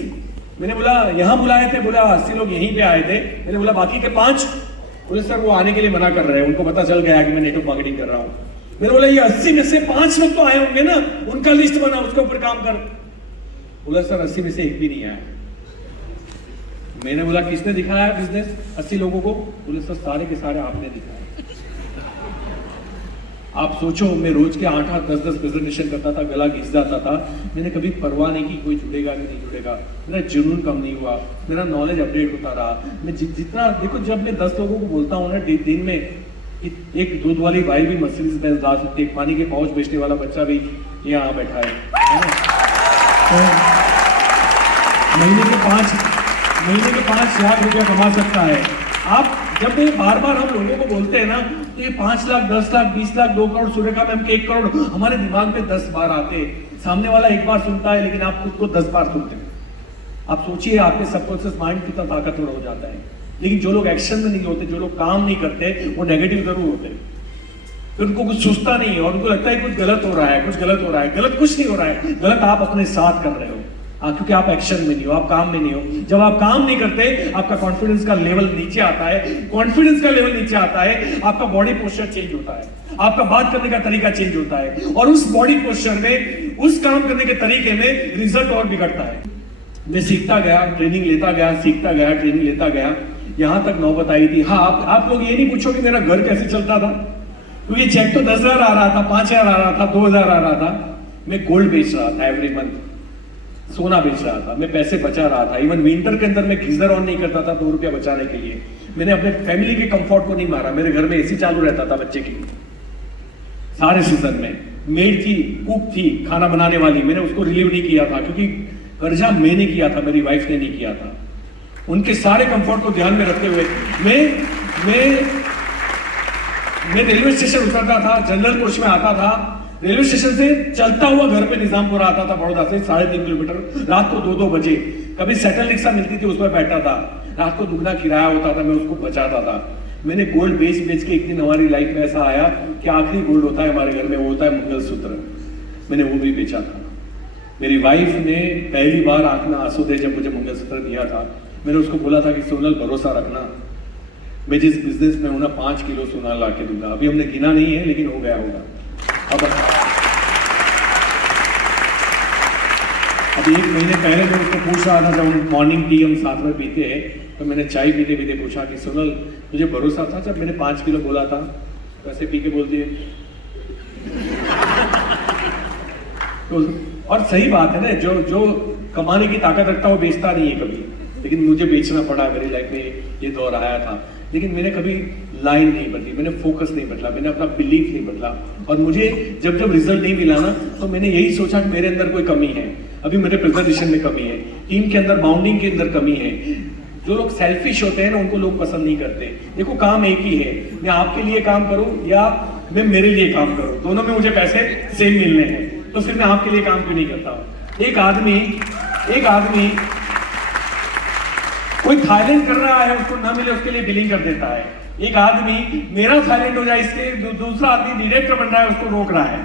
मैंने बोला यहाँ बुलाए थे, बोला 80 लोग यहीं पे आए थे। मैंने बोला बाकी के 5? बोले सर वो आने के लिए मना कर रहे हैं, उनको पता चल गया कि मैं नेटवर्क मार्केटिंग कर रहा हूँ। मैंने बोला ये 80 में से 5 लोग तो आए होंगे ना, उनका लिस्ट बना, उसके ऊपर काम कर। बोला सर 80 में से एक भी नहीं आया। मैंने बोला किसने दिखाया है बिजनेस 80 लोगों को? बोले सर सारे के सारे आपने दिखाया। आप सोचो, मैं रोज के 8-8, 10-10 प्रेजेंटेशन करता था, गला घिस जाता था, मैंने कभी परवाह नहीं की कोई जुड़ेगा कि नहीं जुड़ेगा। मेरा जुनून कम नहीं हुआ, मेरा नॉलेज अपडेट होता रहा। मैं जितना देखो, जब मैं 10 लोगों को बोलता हूँ ना दिन में, एक दूध वाली भाई भी मर्सिडीज बेंज ला सकती है, एक पानी के पाउच बेचने वाला बच्चा भी यहाँ बैठा है ना? तो महीने के 5 लाख रुपया कमा सकता है। आप जब ये बार बार हम लोगों को बोलते हैं ना, तो ये 5 लाख, 10 लाख, 20 लाख, 2 करोड़, सूर्यका मैम के 1 करोड़ हमारे दिमाग में 10 बार आते हैं। सामने वाला एक बार सुनता है, लेकिन आप खुद को 10 बार सुनते हैं। आप सोचिए आपके सबकॉन्शियस माइंड कितना ताकतवर हो जाता है। लेकिन जो लोग एक्शन में नहीं होते, जो लोग काम नहीं करते, वो नेगेटिव जरूर होते हैं। फिर उनको कुछ सोचता नहीं है और उनको लगता है कुछ गलत हो रहा है, कुछ गलत हो रहा है। गलत कुछ नहीं हो रहा है, गलत आप अपने साथ कर रहे हो। क्योंकि आप एक्शन में नहीं हो, आप काम में नहीं हो। जब आप काम नहीं करते, आपका कॉन्फिडेंस का लेवल नीचे आता है। कॉन्फिडेंस का लेवल नीचे आता है, आपका बॉडी पोस्चर चेंज होता है, आपका बात करने का तरीका चेंज होता है, और उस बॉडी पोस्चर में, उस काम करने के तरीके में रिजल्ट और बिगड़ता है। मैं सीखता गया, ट्रेनिंग लेता गया, सीखता गया, ट्रेनिंग लेता गया, यहां तक नौबत आई थी। हाँ, आप लोग ये नहीं पूछो कि मेरा घर कैसे चलता था, क्योंकि चेक तो 10,000 आ रहा था, 5,000 आ रहा था, 2,000 आ रहा था। मैं गोल्ड बेच रहा था एवरी मंथ, सोना बेच रहा था, मैं पैसे बचा रहा था। इवन विंटर के अंदर मैं गीजर ऑन नहीं करता था 2 रुपया बचाने के लिए। मैंने अपने फैमिली के कंफर्ट को नहीं मारा। मेरे घर में एसी चालू रहता था बच्चे की, सारे सीजन में। मेड थी, कुक थी, खाना बनाने वाली, मैंने उसको रिलीव नहीं किया था, क्योंकि कर्जा मैंने किया था, मेरी वाइफ ने नहीं किया था। उनके सारे कंफर्ट को ध्यान में रखते हुए मैं रेलवे स्टेशन उतरता था, जनरल कोच में आता था, रेलवे स्टेशन से चलता हुआ घर पे निजामपुर आता था, बड़ौदा से 3.5 किलोमीटर, रात को 2-2 बजे। कभी सेटल रिक्शा मिलती थी, उस पर बैठा था। रात को दुगना किराया होता था, मैं उसको बचाता था। मैंने गोल्ड बेच बेच के एक दिन हमारी लाइफ में ऐसा आया कि आखिरी गोल्ड होता है हमारे घर में, वो होता है मंगलसूत्र। मैंने वो भी बेचा था। मेरी वाइफ ने पहली बार आंख में आंसू दे जब मुझे मंगलसूत्र दिया था। मैंने उसको बोला था कि सोनल भरोसा रखना, मैं जिस बिजनेस में हूं ना 5 किलो सोना ला के दूंगा। अभी हमने गिना नहीं है, लेकिन हो गया होगा। अब अभी 1 महीने पहले मैं उसको पूछ रहा था, जब मॉर्निंग टी हम साथ में पीते हैं, तो मैंने चाय पीते पीते पूछा कि सोनल मुझे भरोसा था जब मैंने 5 किलो बोला था, वैसे पी के बोलती है। तो और सही बात है ना, जो कमाने की ताकत रखता है वो बेचता नहीं है कभी। लेकिन मुझे बेचना पड़ा, मेरी लाइफ में ये दौर आया था। लेकिन मैंने कभी लाइन नहीं बदली, मैंने फोकस नहीं बदला, मैंने अपना बिलीफ नहीं बदला। और मुझे जब रिजल्ट नहीं मिला ना, तो मैंने यही सोचा कि मेरे अंदर कोई कमी है। अभी मेरे प्रेजेंटेशन में कमी है, टीम के अंदर बाउंडिंग के अंदर कमी है। जो लोग सेल्फिश होते हैं ना, उनको लोग पसंद नहीं करते। देखो, काम एक ही है, मैं आपके लिए काम करूं या मैं मेरे लिए काम करूं, दोनों में मुझे पैसे सेम मिलने हैं। तो फिर मैं आपके लिए काम क्यों नहीं करता हूं? एक आदमी कोई थाईलैंड कर रहा है, उसको ना मिले उसके लिए बिलिंग कर देता है। एक आदमी मेरा थाईलैंड हो जाए इसके, दूसरा आदमी डायरेक्टर बन रहा है, उसको रोक रहा है।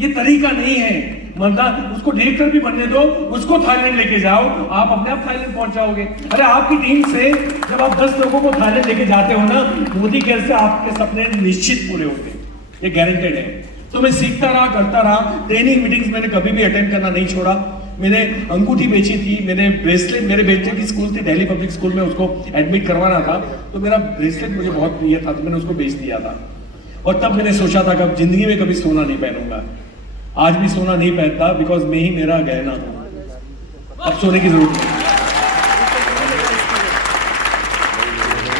ये तरीका नहीं है। मतलब उसको डायरेक्टर भी बनने दो, उसको थाईलैंड लेके जाओ, आप अपने आप थाईलैंड पहुंच जाओगे। अरे आपकी टीम से जब आप 10 लोगों को थाईलैंड लेके जाते हो ना, मोदी केयर से आपके सपने निश्चित पूरे होते हैं, ये गारंटेड है। तो मैं सीखता रहा, करता रहा। ट्रेनिंग मीटिंग्स मैंने कभी भी अटेंड करना नहीं छोड़ा। मैंने अंगूठी बेची थी, मैंने ब्रेसलेट, मेरे बेटे की स्कूल थी दिल्ली पब्लिक स्कूल में, उसको एडमिट करवाना था, तो मेरा ब्रेसलेट मुझे बहुत प्रिय था, तो मैंने उसको बेच दिया था। और तब मैंने सोचा था कि जिंदगी में कभी सोना नहीं पहनूंगा। आज भी सोना नहीं पहनता, बिकॉज मैं ही मेरा गहना हूं। अब सोने की जरूरत नहीं।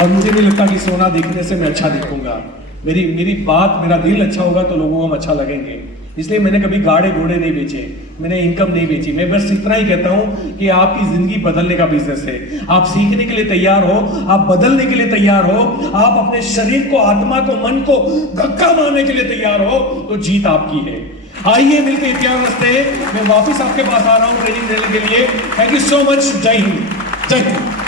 और मुझे नहीं लगता कि सोना दिखने से मैं अच्छा दिखूंगा। मेरी बात, मेरा दिल अच्छा होगा तो लोगों को हम अच्छा लगेंगे। इसलिए मैंने कभी गाड़े घोड़े नहीं बेचे, मैंने इनकम नहीं बेची। मैं बस इतना ही कहता हूं कि आपकी जिंदगी बदलने का बिजनेस है। आप सीखने के लिए तैयार हो, आप बदलने के लिए तैयार हो, आप अपने शरीर को, आत्मा को, मन को धक्का मारने के लिए तैयार हो, तो जीत आपकी है। आइए मिलकर इतिहास रचते हैं। मैं वापस आपके पास आ रहा हूं ट्रेनिंग देने के लिए। Thank you so much. जय हिंद, जय हिंद।